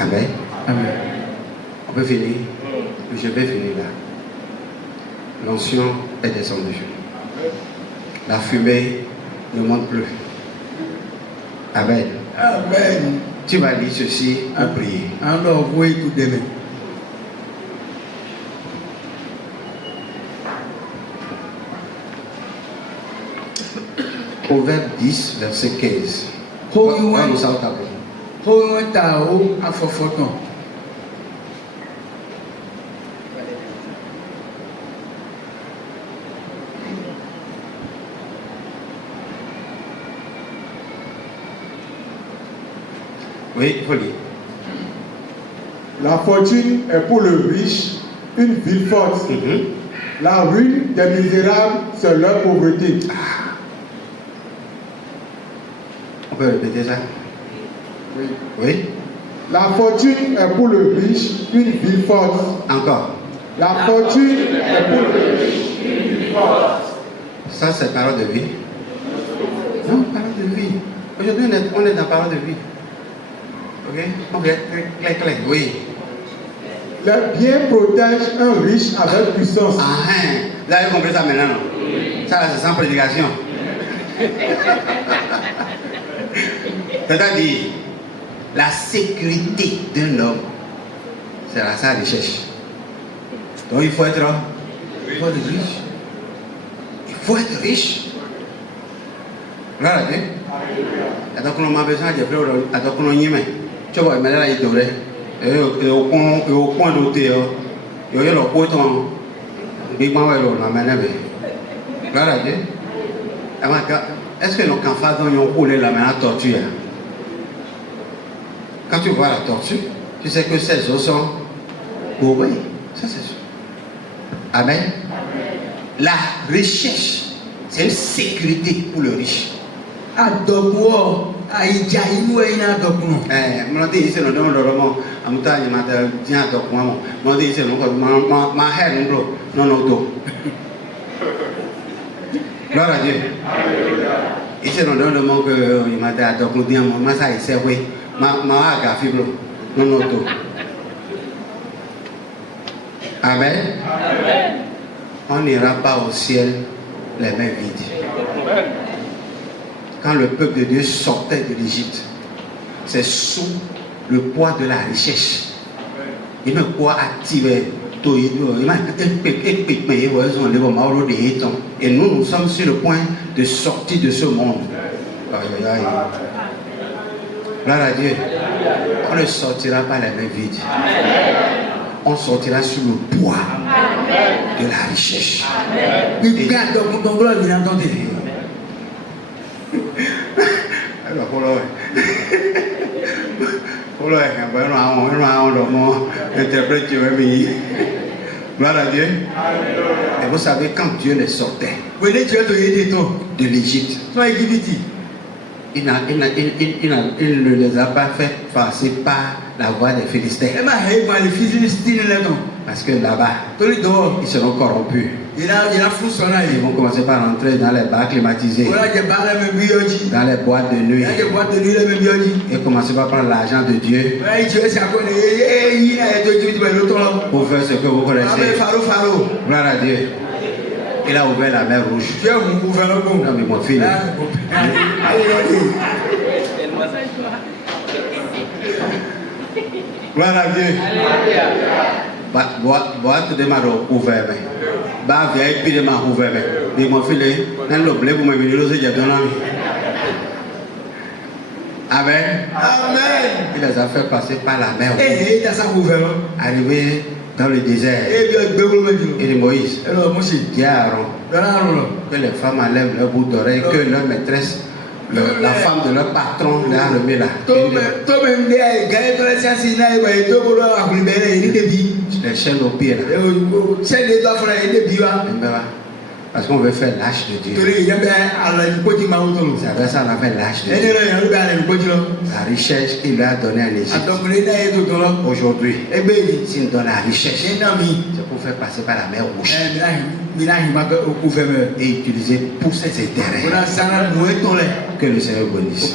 Amen. On peut finir. Je vais finir là. L'onction est descendue. La fumée ne monte plus. Amen. Tu vas lire ceci pour prier. Proverbe 10, verset 15. Nous sommes au tableau. Oui, il faut lire. La fortune est pour le riche une ville forte. La ruine des misérables, c'est leur pauvreté. On peut répéter ça? Oui. Oui. La fortune est pour le riche une ville forte. Encore. La fortune est pour le riche une ville forte. Ça, c'est parole de vie. Non, parole de vie. Aujourd'hui, on est dans parole de vie. Ok? On est clair. Oui. Les biens protègent un riche avec puissance. Ah, hein. Vous avez compris ça maintenant, non? Ça, là, c'est sans prédication. C'est-à-dire, la sécurité d'un homme, c'est la sa recherche. Donc, il faut être riche. Il faut être riche. Gloire à Dieu. Donc, on a besoin de faire. Donc, on a besoin. Tu vois, mais là, il devrait. Et au point d'ôter, il y a le poton. Il y a le gloire à Dieu. Est-ce que nos enfants ont roulé la main à tortue? Quand tu vois la tortue, tu sais que ses os sont courbés. Ça, c'est sûr. Amen. La recherche, c'est une sécurité pour le riche. Adokwo aija inu ina adokwo. Mon Dieu, c'est le nom de l'homme. Amuta ni mata dia adokwo mo. Mon Dieu, c'est le nom ma head non do. Gloire à Dieu. Et c'est le nom de mon que il m'a dit adokwo bien mo ma ça il sait oui. Ma aga fibro non do. Amen. On n'ira pas au ciel les mains vides. Quand le peuple de Dieu sortait de l'Égypte, c'est sous le poids de la recherche. Il m'a quoi activé. Et nous sommes sur le point de sortir de ce monde. Gloire à Dieu. On ne sortira pas les mains vides. On sortira sur le poids de la recherche. Alors, gloire à Dieu. Et vous savez, quand Dieu les sortait de l'Égypte, il ne les a pas fait passer par la voie des Philistins. Parce que là-bas, ils seront corrompus. Ils vont commencer par rentrer dans les bars climatisés, dans les boîtes de nuit, et commencer par prendre l'argent de Dieu pour faire ce que vous connaissez. Gloire à Dieu. Il a ouvert la mer rouge. Non, mais mon fils. Gloire à Dieu. Boîte de maro ouvert. Bah, vieille pile de maro ouvert. Mais mon fils, dans le blé, vous m'avez dit, j'ai donné. Amen. Amen. Il les a fait passer par la mer. Arrivé dans le désert. Et de Moïse. Dit à Aaron que les femmes enlèvent leur bout d'oreille, que leur maîtresse, la femme de leur patron, les a remis là. Les chaînes au pied là. Parce qu'on veut faire l'âge de Dieu. C'est avec ça qu'on a fait l'âge de Dieu. La richesse qu'il lui a donnée à l'Égypte. Aujourd'hui, s'il nous donne la richesse, c'est pour faire passer par la mer rouge. Et utiliser pour ses intérêts. Que le Seigneur bénisse.